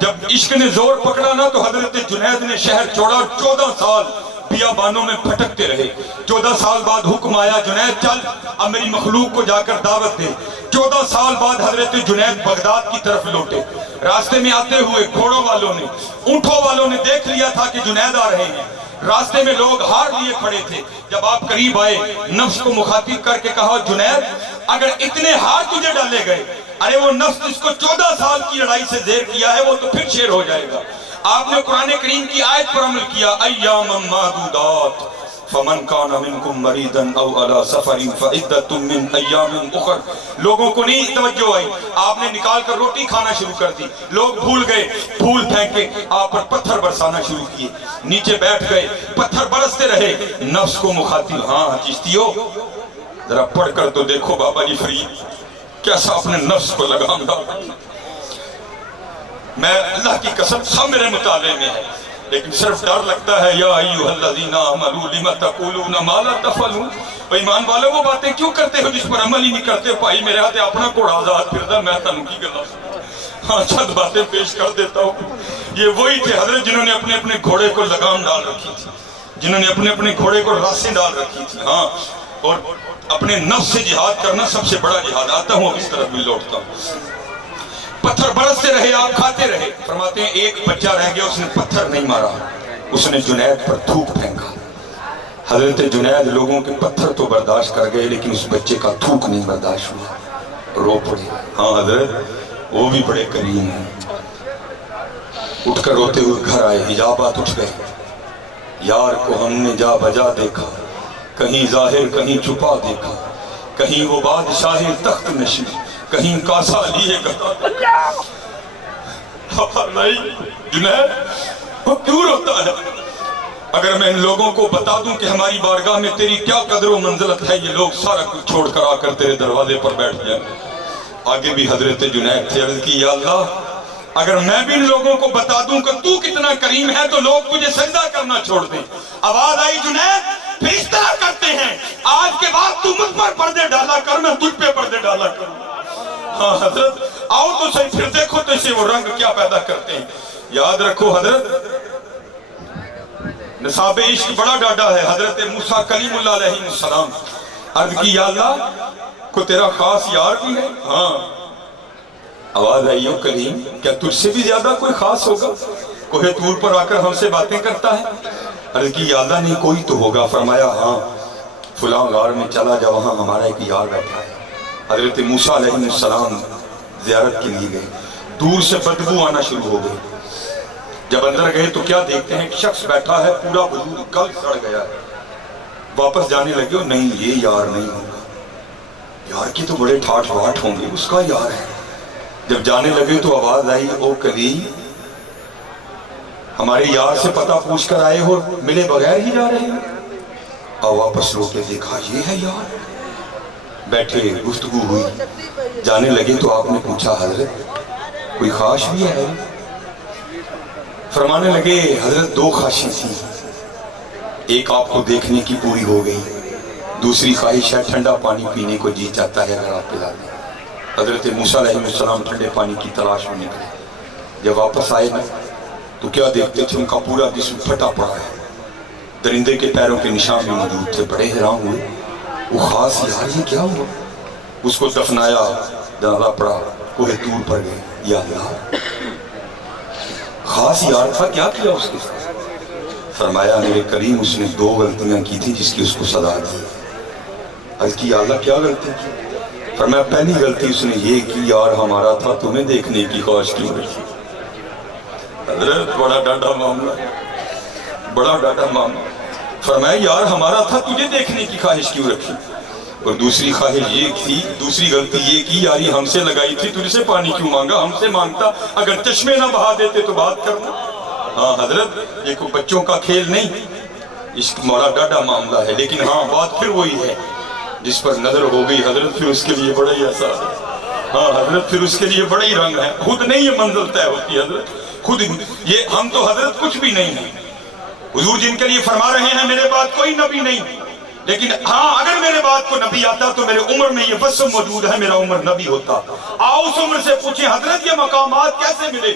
जब इश्क ने जोर पकड़ा ना तो हजरत जुनैद ने शहर छोड़ा और 14 साल बियाबानों में भटकते रहे। 14 साल बाद हुक्म आया जुनैद चल अब मेरी मखलूक को जाकर दावत दे। 14 साल बाद हजरत जुनैद बगदाद की तरफ लौटे। रास्ते में आते हुए घोड़ों वालों ने ऊंटों वालों ने देख लिया था कि जुनैद आ रहे हैं। रास्ते में लोग हार लिए खड़े थे। जब आप करीब आए नफ्स को मुखातिब करके कहा जुनैद अगर इतने हार तुझे डाले गए, अरे वो नफ्स जिसको 14 साल की लड़ाई से ज़ेर किया है वो तो फिर शेर हो जाएगा। आपने कुरान करीम की आयत पर अमल किया, अय्यामम मादूदात फमन कान मिनकुम मरीदन औ अला सफरिन फइद्दतुम मिन अय्यामिन उखर। लोगों को नहीं तवज्जो आई, आपने निकाल कर रोटी खाना शुरू कर दी, लोग भूल गए, फूल फेंके, आप पर पत्थर बरसाना शुरू किए, नीचे बैठ गए, पत्थर बरसते रहे, नफ्स को मुखातिब। हाँ चिश्तियो, जरा पढ़ कर तो देखो बाबा जी फरीद कैसा अपने नफ्स को लगाम डाला। मैं अल्लाह की कसम सब मेरे मुताले में है, लेकिन सिर्फ डर लगता है, या अय्युहल्लज़ीना आमनू लिमा तक़ूलूना मा ला तफ़अलून। ईमान वालों वो बातें क्यों करते हो जिस पर अमल ही नहीं करते। भाई मेरे हाथ अपना घोड़ा आजाद फिरदा, मैं तनु की गल्लां। हाँ चंद बातें पेश कर देता हूँ। ये वही थे हजरत जिन्होंने अपने अपने घोड़े को लगाम डाल रखी थी, जिन्होंने अपने अपने घोड़े को रास्ते डाल रखी थी। हाँ, और अपने नफ्स से जिहाद करना सबसे बड़ा जिहाद। आता हूँ अब इस तरफ भी लौटता हूँ। पत्थर बरसते रहे, आप खाते रहे। फरमाते हैं एक बच्चा रह गया, उसने पत्थर नहीं मारा, उसने जुनैद पर थूक फेंका। हजरत जुनैद लोगों के पत्थर तो बर्दाश्त कर गए, लेकिन उस बच्चे का थूक नहीं बर्दाश्त हुआ, रो पड़े। हाँ हजरत वो भी बड़े करीम हैं। उठकर रोते हुए घर आए, हिजाबात उठ गए। यार को हमने जा बजा देखा, कहीं जाहिर कहीं छुपा देखा, कहीं वो बादशाह तख्त नशीं, कहीं कासा लिए नहीं। जुनैद वो क्यों रोता है? अगर मैं इन लोगों को बता दूं कि हमारी बारगाह में तेरी क्या कदर व मंजिलत है, ये लोग सारा कुछ छोड़कर आकर तेरे दरवाजे पर बैठ जाए। आगे भी हजरत जुनैद थे, अर्ज़ की या अल्लाह अगर मैं भी इन लोगों को बता दूं कि तू कितना करीम है तो लोग तुझे सजदा करना छोड़ दें। आवाज आई, जुनैद फिर इस तरह करते हैं, आज के बाद तू मुझ पर पर्दे डाला कर, मैं तुझ पे पर्दे डाला करूं। हाँ हजरत आओ तो सही, फिर देखो तो इसे वो रंग क्या पैदा करते हैं। याद रखो हजरत निसाब इश्क बड़ा डाडा है। हजरत मूसा कलीमुल्लाह अलैहिस्सलाम अर्ज की या अल्लाह को तेरा खास यार भी है? हाँ। आवाज आई, ओ कलीम क्या तुझसे भी ज्यादा कोई खास होगा? कोहे तूर पर आकर हमसे बातें करता है। अर्ज की या अल्लाह नहीं कोई तो होगा। फरमाया हाँ फुलां गार में चला जा, वहां हमारा एक यार बैठा है। हजरत मूसा अलैहिस्सलाम ज़ियारत के लिए गए, दूर से बदबू आना शुरू हो गई। जब अंदर गए तो क्या देखते हैं, शख्स बैठा है, पूरा वजूद गल सड़ गया है। वापस जाने लगे, और नहीं ये यार नहीं होगा, यार की तो बड़े ठाठ बाट होंगे, उसका यार है। जब जाने लगे तो आवाज आई, ओ कलीम हमारे यार से पता पूछ कर आए हो, मिले बगैर ही जा रहे हो। और वापस रो के देखा ये है यार। बैठे, गुफ्तगू हुई, जाने लगे तो आपने पूछा हजरत कोई ख्वाहिश भी है? फरमाने लगे हजरत दो ख्वाहिशें थी, एक आपको देखने की पूरी हो गई, दूसरी ख्वाहिश है ठंडा पानी पीने को जी चाहता है, अगर आप पिला दें। हजरत मूसा अलैहिस्सलाम ठंडे पानी की तलाश में निकले। जब वापस आए ना तो क्या देखते थे, उनका पूरा जिस्म फटा पड़ा है, दरिंदे के पैरों के निशान भी मौजूद थे। बड़े हैरान हुए, वो खास यार ये क्या हुआ? उसको दफनाया, जनाजा पड़ा, कोहे तूर पर गए। या अल्लाह खास यार था, क्या किया उसके साथ? फरमाया मेरे करीम उसने दो गलतियां की थी जिसकी उसको सजा दी। अर्ज़ की अल्लाह क्या गलती की? फरमाया पहली गलती उसने ये की, यार हमारा था तुम्हें देखने की ख्वाहिश क्यों रखी? हज़रत बड़ा डांडा मामला, बड़ा डांडा मामला। फरमाया यार हमारा था, तुझे देखने की ख्वाहिश क्यों रखी? और दूसरी ख्वाहिश ये थी, दूसरी गलती ये की, यारी हमसे लगाई थी, तुझसे पानी क्यों मांगा? हमसे मांगता, अगर चश्मे ना बहा देते तो बात करना। हाँ हजरत ये कोई बच्चों का खेल नहीं, इश्क बड़ा डाडा मामला है। लेकिन हाँ बात फिर वही है, जिस पर नजर हो गई हजरत फिर उसके लिए बड़ा ही एहसास है। हाँ हजरत फिर उसके लिए बड़ा ही रंग है। खुद नहीं ये मंजिल तय होती है हजरत, खुद ये हम तो हजरत कुछ भी नहीं है। हुजूर जिनके लिए फरमा रहे हैं मेरे बाद कोई नबी नहीं, लेकिन हाँ अगर मेरे बाद को नबी आता तो मेरे उम्र में ये वस्फ मौजूद है, मेरा उम्र नबी होता। आओ उस उम्र से पूछे हजरत ये मकामात कैसे मिले,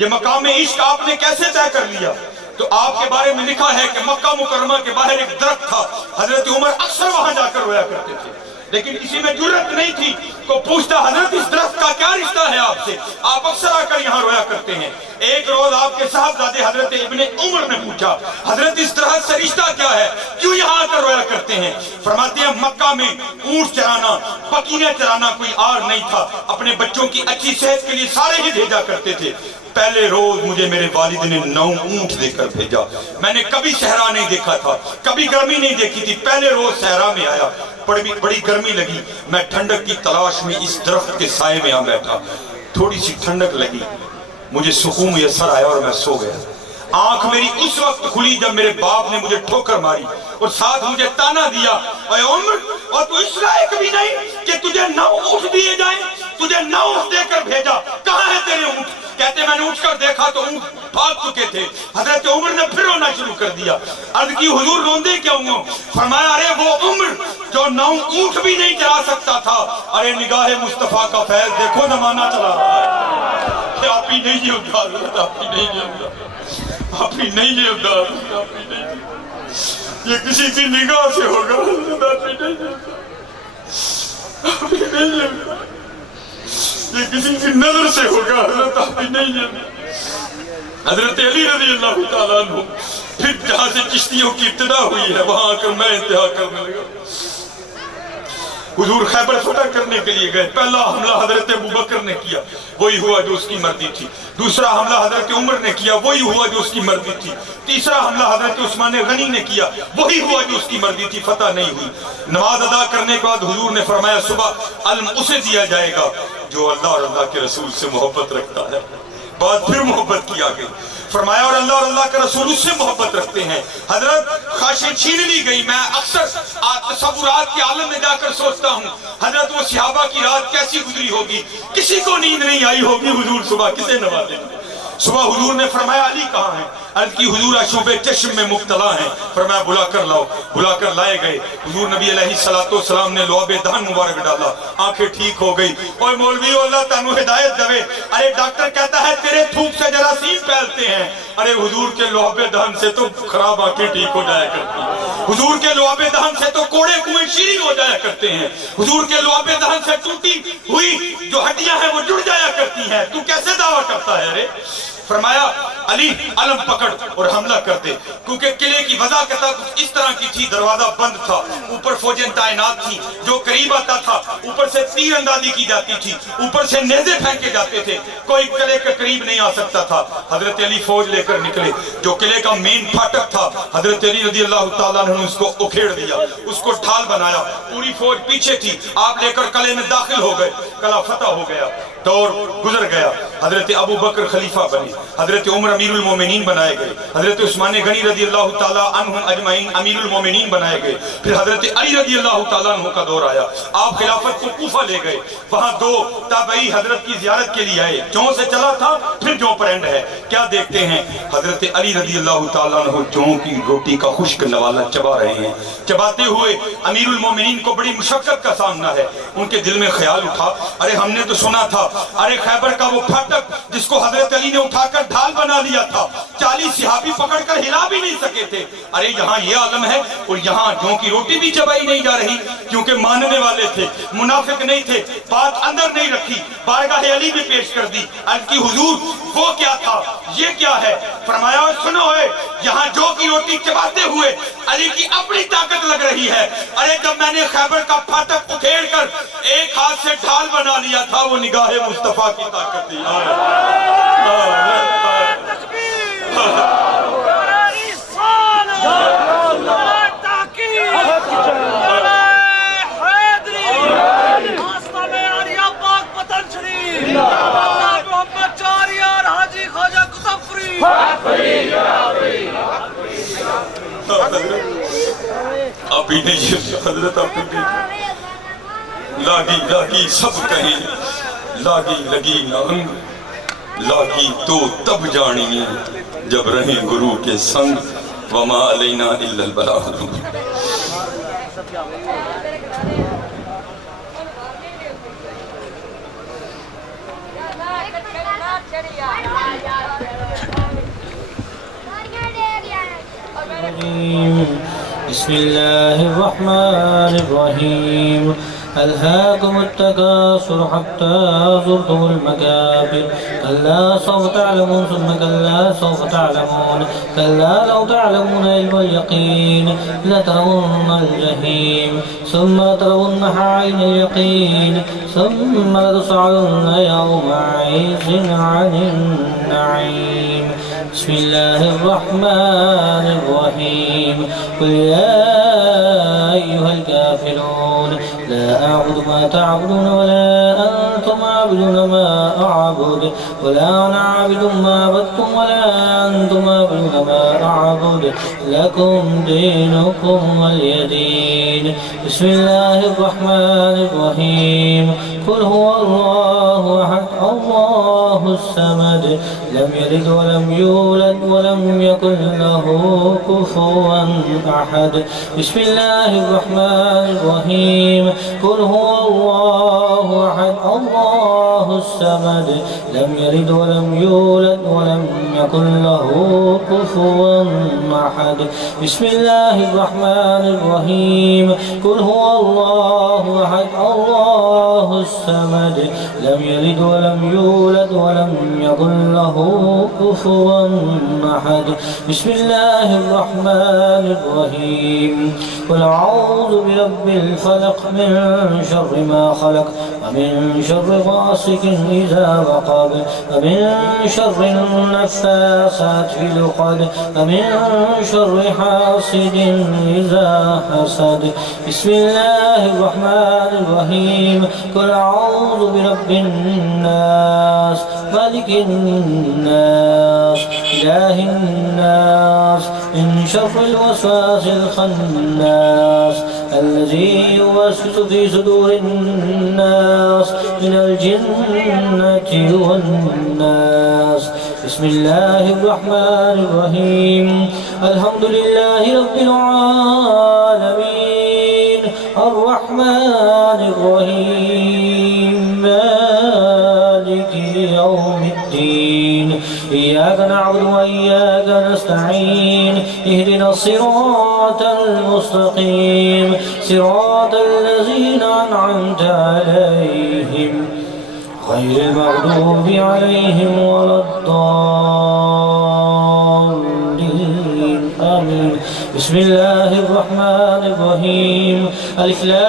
ये मकाम इश्क आपने कैसे तय कर लिया? तो आपके बारे में लिखा है कि मक्का मुकरमा के बाहर एक दरख्त था, हजरत उमर अक्सर वहां जाकर रोया करते थे, लेकिन किसी में जुर्रत नहीं थी। तो पूछता हजरत इस दरख्त का क्या रिश्ता है आपसे, आप अक्सर आकर यहाँ रोया करते हैं। एक रोज आपके साहबजादे हजरत इब्ने उमर ने पूछा हजरत इस दरख्त से रिश्ता क्या है, क्यों यहाँ आकर रोया करते हैं? फरमाते हैं मक्का में ऊंट चराना, बकरियां चराना कोई आर नहीं था, अपने बच्चों की अच्छी सेहत के लिए सारे ही भेजा करते थे। پہلے روز مجھے میرے والد نے 9 اونٹ دے کر بھیجا. میں نے کبھی صحرا نہیں دیکھا تھا, کبھی گرمی نہیں دیکھی تھی. پہلے روز صحرا میں آیا, بڑی گرمی لگی. میں ٹھنڈک کی تلاش میں اس درخت کے سائے میں آ بیٹھا. تھوڑی سی ٹھنڈک لگی, مجھے سکون میسر آیا اور میں سو گیا. آنکھ میری اس وقت کھلی جب میرے باپ نے مجھے ٹھوکر ماری اور ساتھ مجھے تانا دیا, اے عمر, اور تو اس لائق بھی نہیں کہ تجھے 9 اونٹ دیے جائیں, تجھے 9 اونٹ دے کر بھیجا, کہاں ہے تیرے اونٹ؟ کہتے میں نے اٹھ کر دیکھا تو اونٹ بھاگ چکے تھے. حضرت عمر نے پھر رونا شروع کر دیا. عرض کی حضور روندے کیوں ہو؟ فرمایا ارے وہ عمر جو 9 اونٹ بھی نہیں چلا سکتا تھا, ارے نگاہ مصطفیٰ کا فیض دیکھو زمانہ چلا رہا ہے. آپ ہی نہیں جیوتا, آپ ہی نہیں جیوتا, آپ ہی نہیں جیوتا, آپ ہی نہیں جیوتا. یہ کسی کی نگاہ سے ہوگا, آپ ہی نہیں جیوتا, آپ ہی نہیں جیوتا. یہ کسی کی نظر سے ہوگا, حضرت آپ ہی نہیں جیوتا. حضرت علی رضی اللہ تعالیٰ عنہ پھر جہاں سے چشتیوں کی ابتدا ہوئی ہے وہاں آ کر میں انتہا کرنے لگا. حضور خیبر فتح کرنے کے لیے گئے. پہلا حملہ حضرت ابوبکر نے کیا, وہی ہوا جو اس کی مرضی تھی. دوسرا حملہ حضرت عمر نے کیا, وہی ہوا جو اس کی مرضی تھی. تیسرا حملہ حضرت عثمان غنی نے کیا, وہی ہوا جو اس کی مرضی تھی. فتح نہیں ہوئی. نماز ادا کرنے کے بعد حضور نے فرمایا صبح علم اسے دیا جائے گا جو اللہ اور اللہ کے رسول سے محبت رکھتا ہے. بعد پھر محبت کی آگئی. فرمایا اور اللہ کے رسول اس سے محبت رکھتے ہیں. حضرت خواہشیں چھین لی گئی. میں اکثر تصورات کے عالم میں جا کر سوچتا ہوں حضرت وہ صحابہ کی رات کیسی گزری ہوگی. کسی کو نیند نہیں آئی ہوگی. حضور صبح کسے نوازے. صبح حضور نے فرمایا علی کہاں ہے؟ عرض کی حضور اشوب چشم میں مبتلا ہیں. فرمایا بلا کر لاؤ. بلا کر لائے گئے. حضور نبی علیہ السلام نے لعاب دہن مبارک ڈالا, آنکھیں ٹھیک ہو گئی. اور مولوی اللہ تانو ہدایت دوے, ارے ڈاکٹر کہتا ہے تیرے تھوک سے جراثیم پھیلتے ہیں. ارے حضور کے لعاب دہن سے تو خراب آنکھیں ٹھیک ہو جایا کرتی ہیں. حضور کے لعاب دہن سے تو کوڑے کنویں شیریں ہو جایا کرتے ہیں. حضور کے لعاب دہن سے ٹوٹی ہوئی جو ہڈیاں ہیں وہ جڑ جایا کرتی ہیں. تو کیسے دعویٰ کرتا ہے؟ ارے فرمایا علی علم پکڑ اور حملہ کر دے. کیونکہ قلعے کی وضاحت کچھ اس طرح کی تھی, دروازہ بند تھا, اوپر فوجیں تعینات تھی, جو قریب آتا تھا اوپر سے تیر اندازی کی جاتی تھی, اوپر سے نیزے پھینکے جاتے تھے, کوئی قلعے کے قریب نہیں آ سکتا تھا. حضرت علی فوج لے کر نکلے. جو قلعے کا مین پھاٹک تھا حضرت علی رضی اللہ تعالیٰ نے اس کو اکھیڑ دیا, اس کو ڈھال بنایا. پوری فوج پیچھے تھی, آپ لے کر قلعے میں داخل ہو گئے. قلعہ فتح ہو گیا, دور گزر گیا. حضرت ابو بکر خلیفہ بنے, حضرت عمر امیر المومنین بنائے گئے, حضرت عثمان غنی رضی اللہ تعالیٰ عنہ اجمعین امیر المومنین بنائے گئے. پھر حضرت علی رضی اللہ تعالیٰ عنہ کا دور آیا. آپ خلافت کو کوفہ لے گئے. وہاں 2 تابعی حضرت کی زیارت کے لیے آئے. جوں سے چلا تھا پھر جوں پر اینڈ ہے. کیا دیکھتے ہیں؟ حضرت علی رضی اللہ تعالیٰ عنہ جوں کی روٹی کا خشک نوالا چبا رہے ہیں. چباتے ہوئے امیر المومنین کو بڑی مشقت کا سامنا ہے. ان کے دل میں خیال اٹھا, ارے ہم نے تو سنا تھا ارے خیبر کا وہ پھاٹک جس کو حضرت علی نے اٹھا کر ڈھال بنا لیا تھا, 40 صحابی پکڑ کر ہلا بھی نہیں سکے تھے. ارے یہاں یہ عالم ہے اور یہاں جوں کی روٹی بھی چبائی نہیں جا رہی, کیونکہ ماننے والے تھے, منافق نہیں تھے. بات اندر نہیں رکھی, بارگاہ علی بھی پیش کر دی. عرض کی حضور وہ کیا تھا, یہ کیا ہے؟ فرمایا سنو ہے, یہاں جو کی روٹی چباتے ہوئے علی کی اپنی طاقت لگ رہی ہے. ارے جب میں نے خیبر کا پھاٹک اکھیڑ کر ایک ہاتھ سے ڈھال بنا لیا تھا, وہ نگاہ مصطفیٰ کی طاقت تھی. ابھی نہیں حضرت, ابھی نہیں. لاگی لاگی سب کہیں, لاگی لگی نانگ, لاگی تو تب جانی جب رہیں گرو کے سنگ, وما علینا الا البلاغ. بسم اللہ الرحمن الرحیم. ألهاكم التكاثر حتى زرتم المكابر كلا سوف تعلمون ثم كلا سوف تعلمون كلا لو تعلمون علم اليقين لترون الجحيم ثم لترونها عين اليقين ثم لتسألن يومئذ عن النعيم. بسم الله الرحمن الرحيم. قل يا أيها الكافرون لا أعبد ما تعبدون ولا أنتم عابدون ما أعبد ولا أنا عابد ما عبدتم ولا أنتم عابدون ما أعبد لكم دينكم ولي دين. بسم الله الرحمن الرحيم. قل هو الله أحد الله الصمد لم يلد ولم يولد ولم يكن له كفوا أحد. بسم الله الرحمن الرحيم. قل هو الله أحد الله الصمد لم يلد ولم يولد ولم يكن له كفوا أحد. بسم الله الرحمن الرحيم. قل هو الله أحد الله الصمد لم يلد ولم يولد ولم يكن له كفوا أحد. بسم الله الرحمن الرحيم. قل أعوذ برب الفلق من شر ما خلق ومن شر غاسق إذا وقب ومن شر النفاثات في العقد ومن شر حاسد إذا حسد. بسم الله الرحمن الرحيم. قل أعوذ برب الناس ملك الناس إله الناس من شر الوسواس الخناس الذي يوسوس في صدور الناس من الجنة والناس. بسم الله الرحمن الرحيم. الحمد لله رب العالمين الرحمن الرحيم مالك يوم الدين إياك نعبد وإياك نستعين اهدنا الصراط المستقيم صراط الذين أنعمت عليهم غير المغضوب عليهم ولا الضالين آمين. بسم الله الرحمن الرحيم. ألف لام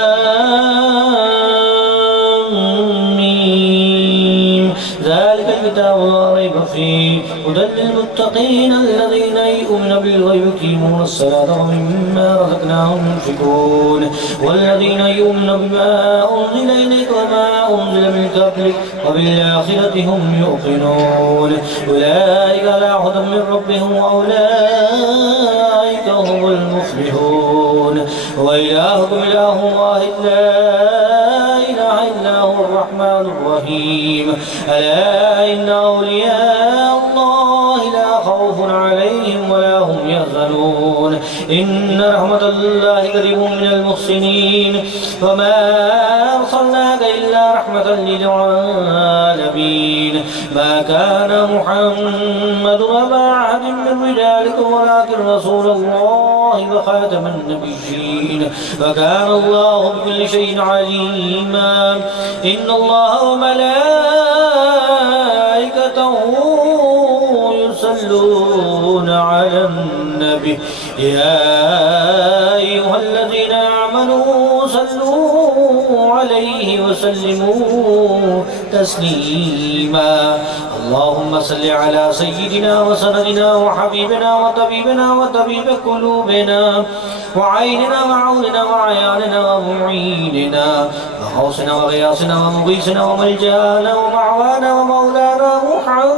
ميم ذلك الكتاب لا ريب فيه هدى للمتقين الذين يؤمنون بالغيب ويقيمون الصلاة ومما رزقناهم ينفقون والذين يؤمنون بما أنزل إليك وما أنزل من قبلك وبالآخرة هم يوقنون أولئك على هدى من ربهم وأولئك هم المفلحون. وإلهكم إله واحد لا إله إلا هو الرحمن الرحيم. ألا إن أولياء الله لا خوف عليهم ولا هم يحزنون إن رحمة الله قريب من المحسنين. وما أرسلناك إلا رحمة للعالمين. ما كان محمد أبا أحد من رجالكم ولكن رسول الله وخاتم النبيين وكان الله بكل شيء عليما. إن الله وملائكته يصلون على النبي يا أيها الذين آمنوا صلوا عليه وسلموا تسليما. اللهم صل على سيدنا وسندنا وحبيبنا وطبيبنا وطبيب قلوبنا وعيننا وعوننا وعياننا ومعيننا وغوثنا وغياثنا ومغيثنا وملجانا ومعوانا ومولانا محمد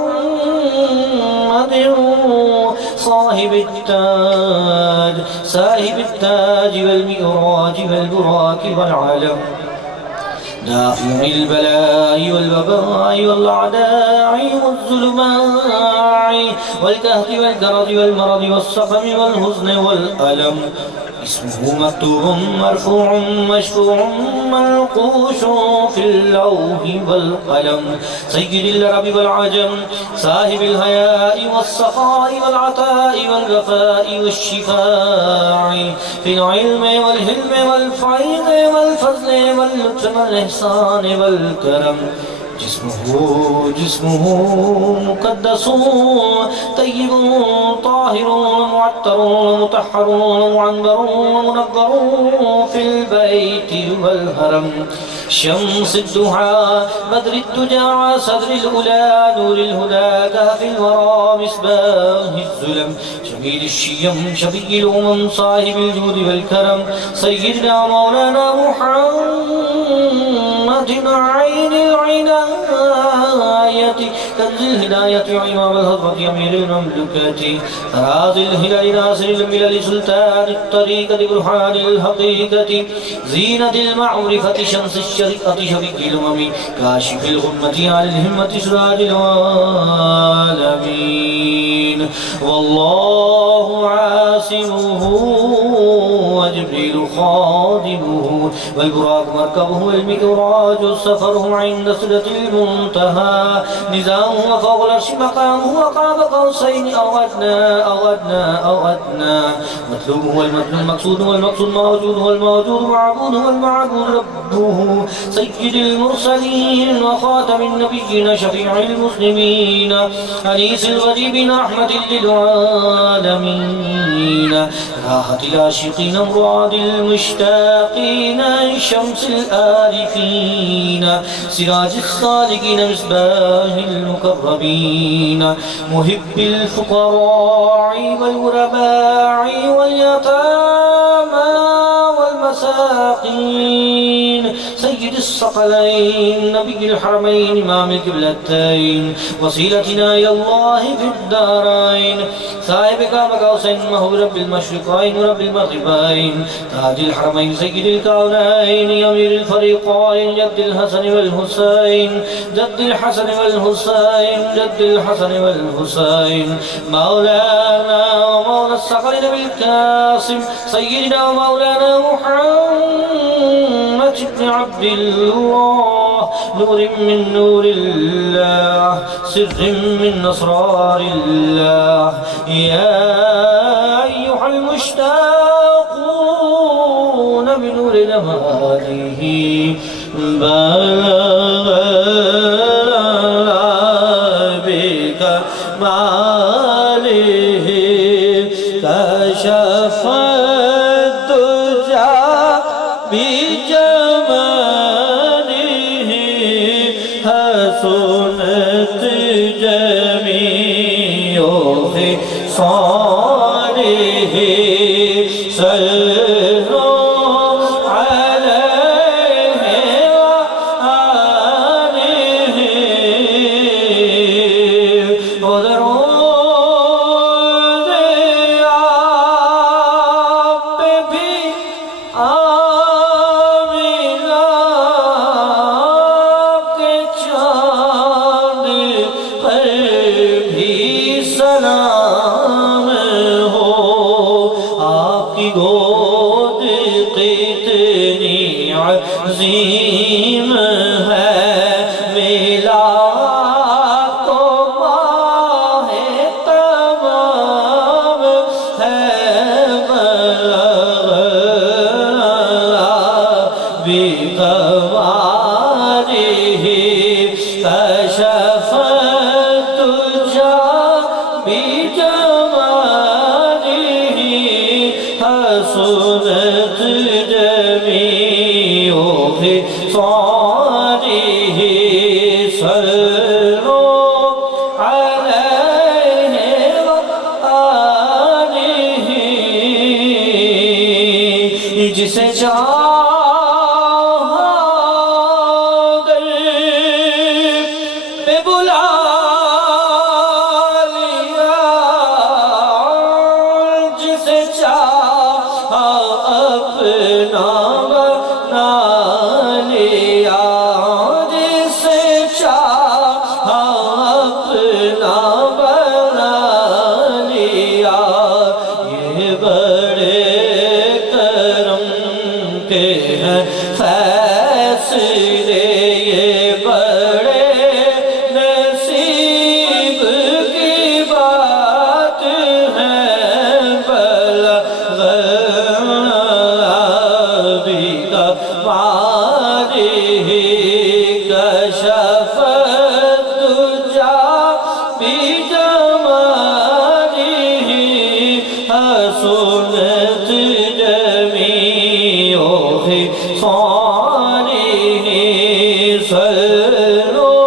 صاحب التاج والمئراج والبراك والعلم دافع البلاء والوباء والأعداء والظلماء والكهف والكرب والمرض والسقم والحزن والألم اسمه مكتوب مرفوع مشفوع منقوش في اللوح والقلم سيد العرب والعجم صاحب الحياء والصفاء والعطاء والوفاء والشفاع في العلم والحلم والفيض والفضل واللطف والإحسان والكرم جسمه مقدس طيب طاهر معطر مطهر معنبر منور في البيت والهرم شمس الضحى بدر الدجى صدر الأولى نور الهدى كهف الورى مصباح الظلم جميل الشيم شفيع الأمم صاحب الجود والكرم سيدنا مولانا محمد عين العناية كنز الهداية عمام الهضرة أمير المملكة راضي الهلال ناصر الملل سلطان الطريقة برهان الحقيقة زينة المعرفة شمس الشريعة شفيق الأمم كاشف الغمة على الهمة سراج العالمين والله عاصمه وجبريل خادمه والبراق مركبه والمكراج سفره عند سدرة المنتهى نظامه وفوق العرش مقامه وقاب قوسين أو أدنى مطلوبه والمتلو المقصود والمقصود موجود والموجود معبود والمعبود ربه سيد المرسلين وخاتم النبيين شفيع المسلمين أنيس الغريب رحمة للعالمين راحة العاشقين مراد المشتاقين شمس الآلفين سراج الصالحين مصباح المقربين محب الفقراء والغرباء واليتامى والمساكين سيد الثقلين نبي الحرمين إمام القبلتين وسيلتنا إلى الله في الدارين صاحب كعبة قوسين وهو رب المشرقين ورب المغربين تاج الحرمين سيد الكونين أمير الفريقين جد الحسن والحسين جد الحسن والحسين جد الحسن والحسين مولانا ومولى الثقلين بالقاسم سيدنا ومولانا محمد بن عبد الله نور من نور الله سر من أسرار الله يا أيها المشتاقون بنور جماله بك ماله كشف الدجى بجماله حسنت جميع خصاله صلوا عليه وآله ودرود آپ بھی آمینہ کے چاند پر بھی سلام ہو آپ کی گود کتنی عظیم ہے ملا کو ماہ تمام ہے بقواره كشف الدجى بجماله حسنت جميع خصاله صلوا عليه وآله جسے كشف الدجى بجماله حسنت جميع خصاله صلوا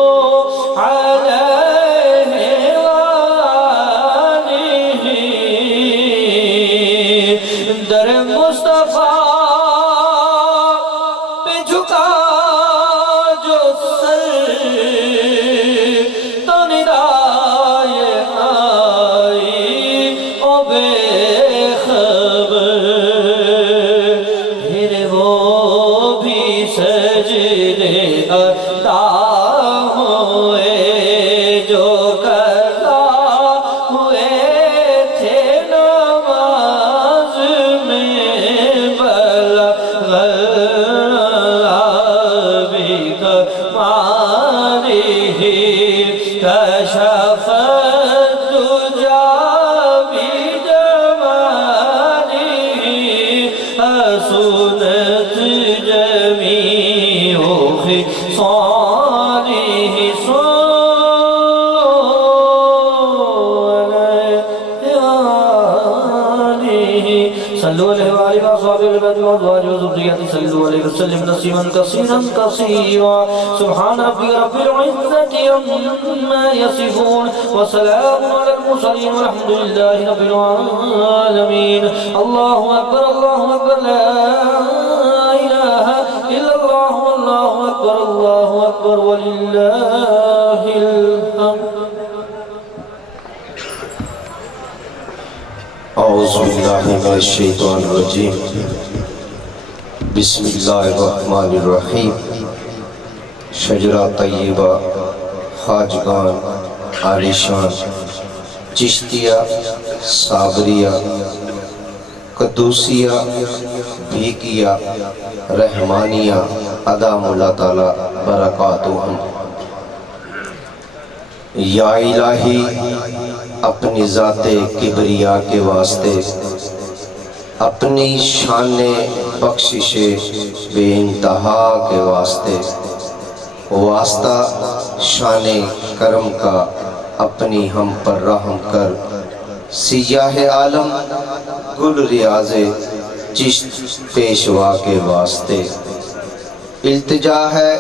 عليه وآله در مصطفیٰ پہ جھکا جو سر تو ندائے آئی او بے خبر پھر وہ بھی سجدے ادا ہوئے جو قضا ہوئے تھے نماز میں بلغ بکمالہ کشف الدجى بجمالہ حسنت جميع خصاله صلوا عليه وآله وأصحابه البيت وأزواجه وذريته صلوا عليه وسلم تسليما كثيرا كثيرا سبحان ربك رب العزة عما يصفون وسلام على المرسلين والحمد لله رب العالمين الله أكبر لا إله إلا الله والله أكبر ولله الحمد اعوذ باللہ من الشیطان الرجیم بسم اللہ الرحمن الرحیم شجرہ طیبہ خواجگان عالیشان چشتیہ صابریہ قدوسیہ بھیکیہ رحمانیہ ادام اللہ تعالی برکاتہم یا الہی اپنی ذات کبریا کے واسطے اپنی شان بخشش بے انتہا کے واسطے واسطہ شان کرم کا اپنی ہم پر رحم کر سیاہ عالم گل ریاض چشت پیشوا کے واسطے التجا ہے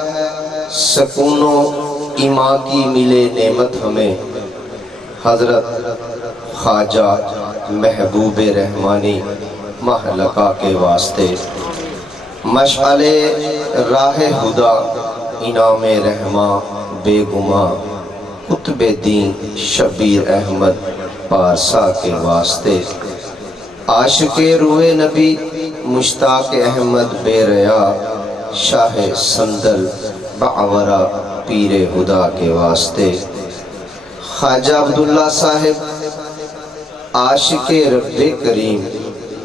سکون و ایمان کی ملے نعمت ہمیں حضرت خواجہ محبوب رحمانی محلقہ کے واسطے مشعل راہ خدا انعام رحماں بے گماں قطب دین شبیر احمد پارسا کے واسطے عاشق روح نبی مشتاق احمد بے ریا شاہ سندل بعورہ پیر خدا کے واسطے خواجہ عبداللہ صاحب عاشق رب کریم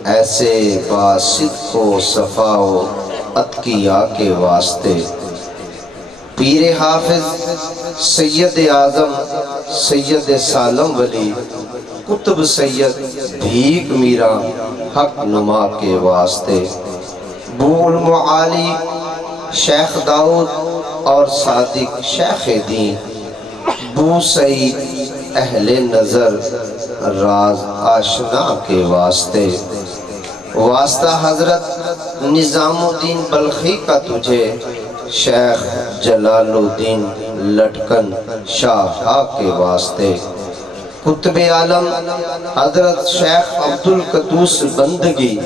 ایسے باسط و صفا و اتقیاء کے واسطے پیر حافظ سید اعظم سید سالم ولی قطب سید بھیک میرا حق نما کے واسطے بو المعالی شیخ داؤد اور صادق شیخ دین بو سعید اہل نظر راز آشنا کے واسطے واسطہ حضرت نظام الدین بلخی کا تجھے شیخ جلال الدین لٹکن شاہ کے واسطے قطب عالم حضرت شیخ عبدالقدوس بندگی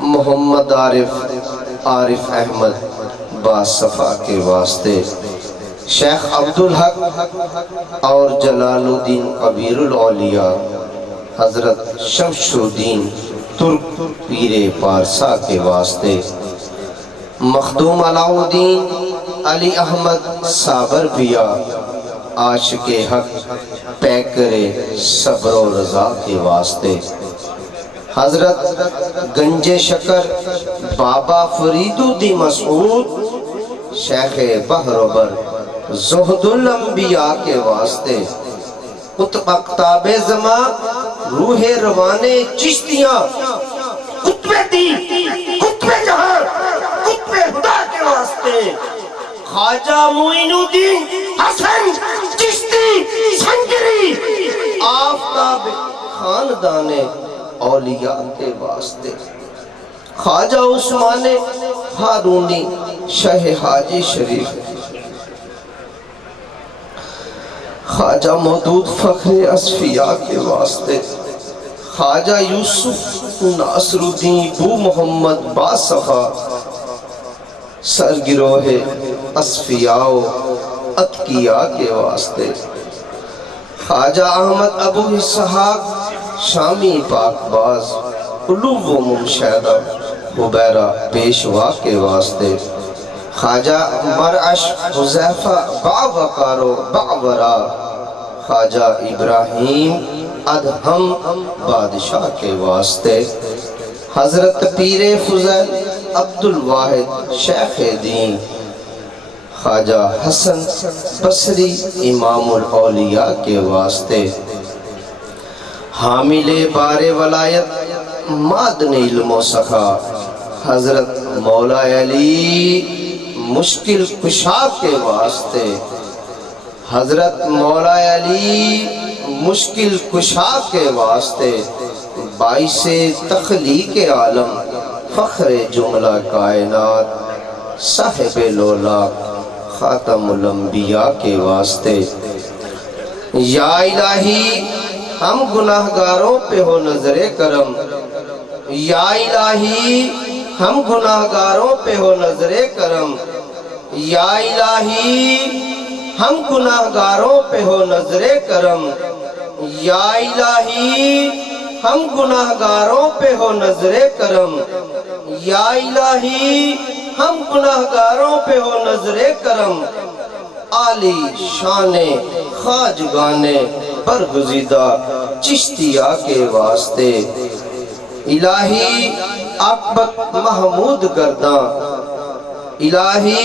محمد عارف احمد باصفا کے واسطے شیخ عبدالحق اور جلال الدین کبیر الاولیاء حضرت شمس الدین ترک پیر پارسا کے واسطے مخدوم علاء الدین علی احمد صابر بیا عاشق حق پیکر صبر و رضا کے واسطے حضرت گنج شکر بابا فرید الدین مسعود شیخ بحر زہد الانبیاء کے واسطے قطب اقطاب زمان روح روانے چشتیاں قطب دین قطب جہاں قطب خدا کے واسطے خواجہ معین الدین حسن چشتی سنگری آفتاب خاندان اولیاء کے واسطے، خواجہ عثمان ہارونی شہ حاجی شریف، خواجہ مودود فخر اصفیاء کے واسطے، خواجہ یوسف ناصر الدین بو محمد باصفا سرگروہ اصفیاء و اتقیاء کے واسطے، خواجہ احمد ابو اسحاق شامی پاک باز علو و منشیدہ حبیرہ پیشوا کے واسطے، خواجہ مرعش حذیفہ باوقار و باورا، خواجہ ابراہیم ادہم بادشاہ کے واسطے، حضرت پیر فضیل عبدالواحد شیخ دین، خواجہ حسن بصری امام الاولیاء کے واسطے، حامل بار ولایت معدن علم و سخا حضرت مولا علی مشکل کشا کے واسطے، حضرت مولا علی مشکل کشا کے واسطے، باعث تخلیق عالم فخر جملہ کائنات صاحب لولاک خاتم الانبیاء کے واسطے، یا الہی ہم گناہگاروں پہ ہو نظر کرم، یا الہی ہم گناہگاروں پہ ہو نظر کرم، یا الہی ہم گناہگاروں پہ ہو نظر کرم، یا الہی ہم گناہگاروں پہ ہو نظر کرم، یا الہی ہم گناہگاروں پہ ہو نظر کرم، عالی شان خواجگان برگزیدہ چشتیہ کے واسطے، الہی عاقبت محمود گرداں، الہی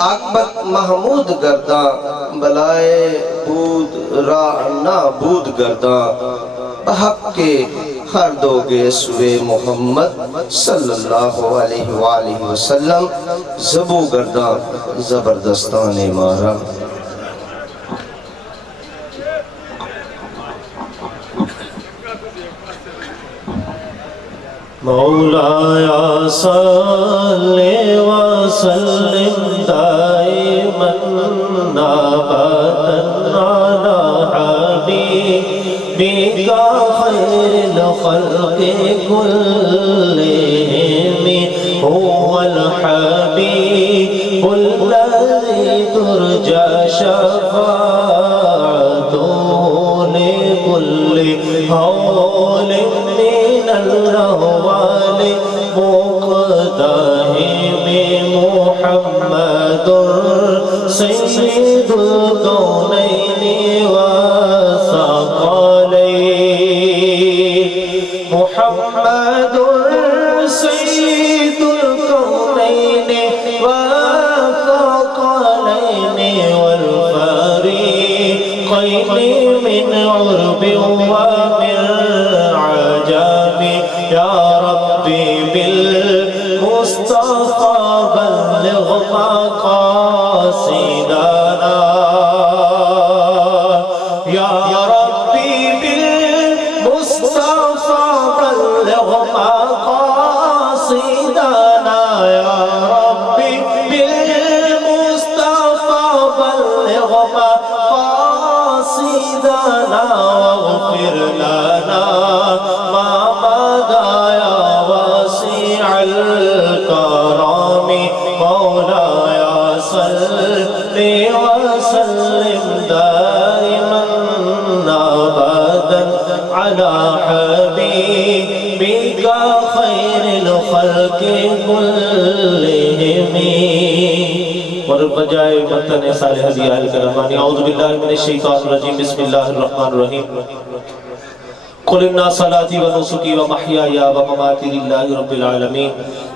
عاقبت محمود گرداں، بلائے بود را نابود گرداں، بحق کے ہر دو گے سوے محمد صلی اللہ علیہ وآلہ وسلم، زبو گرداں زبردستان مارا۔ مولایا صلی وسلم دائما ابدا علی حبیبک خیر الخلق کلہم، هو الحبیب الذی ترجى شفاعته لكل هول من الأهوال مقتحم محمد سید الكونین والثقلین، محمد سید الكونین والثقلین والفریقین من عرب ومن عجم، یا ربی بالمصطفى بلغ مقاصدنا، یا ربی بالمصطفى بلغ مقاصدنا، یا ربی بالمصطفى بلغ مقاصدنا، واغفر لنا ما مضى يا واسع الكرم، مولاي صل وسلم دائما ابدا على حبيبك خير الخلق كلهم، والبجائے متن صالح ضیاء الکرمانی۔ اعوذ باللہ من الشیطان الرجیم، بسم اللہ الرحمن الرحیم۔ قل ان صلاتي ونسكي ومحياي ومماتي لله رب العالمين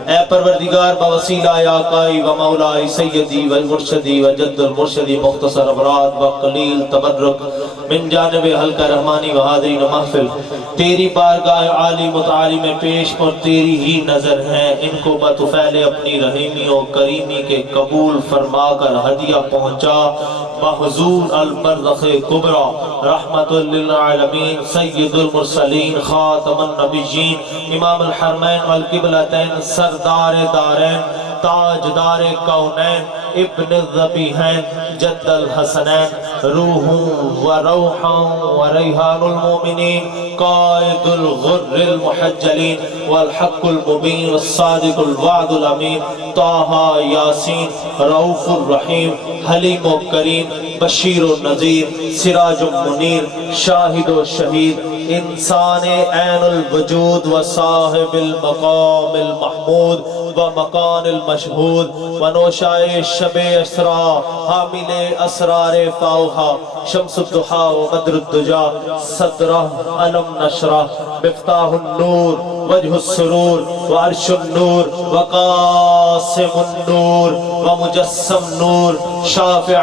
اے پروردگار بوسیلہ آقائی و مولائی سیدی و مرشدی و جد المرشدی مختصر ابراد و قلیل تبرک من جانب حلقہ رحمانی و حاضرین محفل تیری بارگاہ عالی متعالی میں پیش اور تیری ہی نظر ہیں، ان کو بطفیل اپنی رحیمی و کریمی کے قبول فرما کر ہدیہ پہنچا بحضور البرزخ کبرى رحمت للعالمین سید المرسلین خاتم النبیین امام الحرمین والقبلتین سردار دارین تاجدار کونین ابن الذبیحین جد الحسنین روح و روح و ریحان المومنین قائد الغر المحجلین والحق المبین والصادق الوعد الامین طه یاسین رؤوف الرحیم حلیم و کریم بشیر و نذیر سراج و منیر شاہد و شہید انسان عین الوجود و صاحب المقام المحمود و مکان المشہود و نوشائے شب اسرا حامل اسرار فاوہا شمس الضحا و بدر الدجا صدرہ علم نشرہ مفتاح النور وجہ السرور و عرش النور و قاسم النور و مجسم نور شافع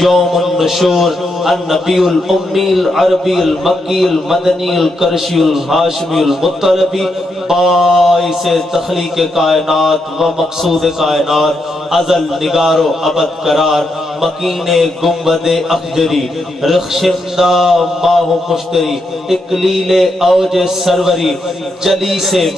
یوم النشور النبی الامی العربی المکی المدنی القرشی الہاشمی المطلبی باعث تخلیق کائنات و مقصود کائنات ازل نگار و ابد قرار مکین گنبد اخجری رخشندہ ماہ مشتری اکلیل اوج سروری جلی سے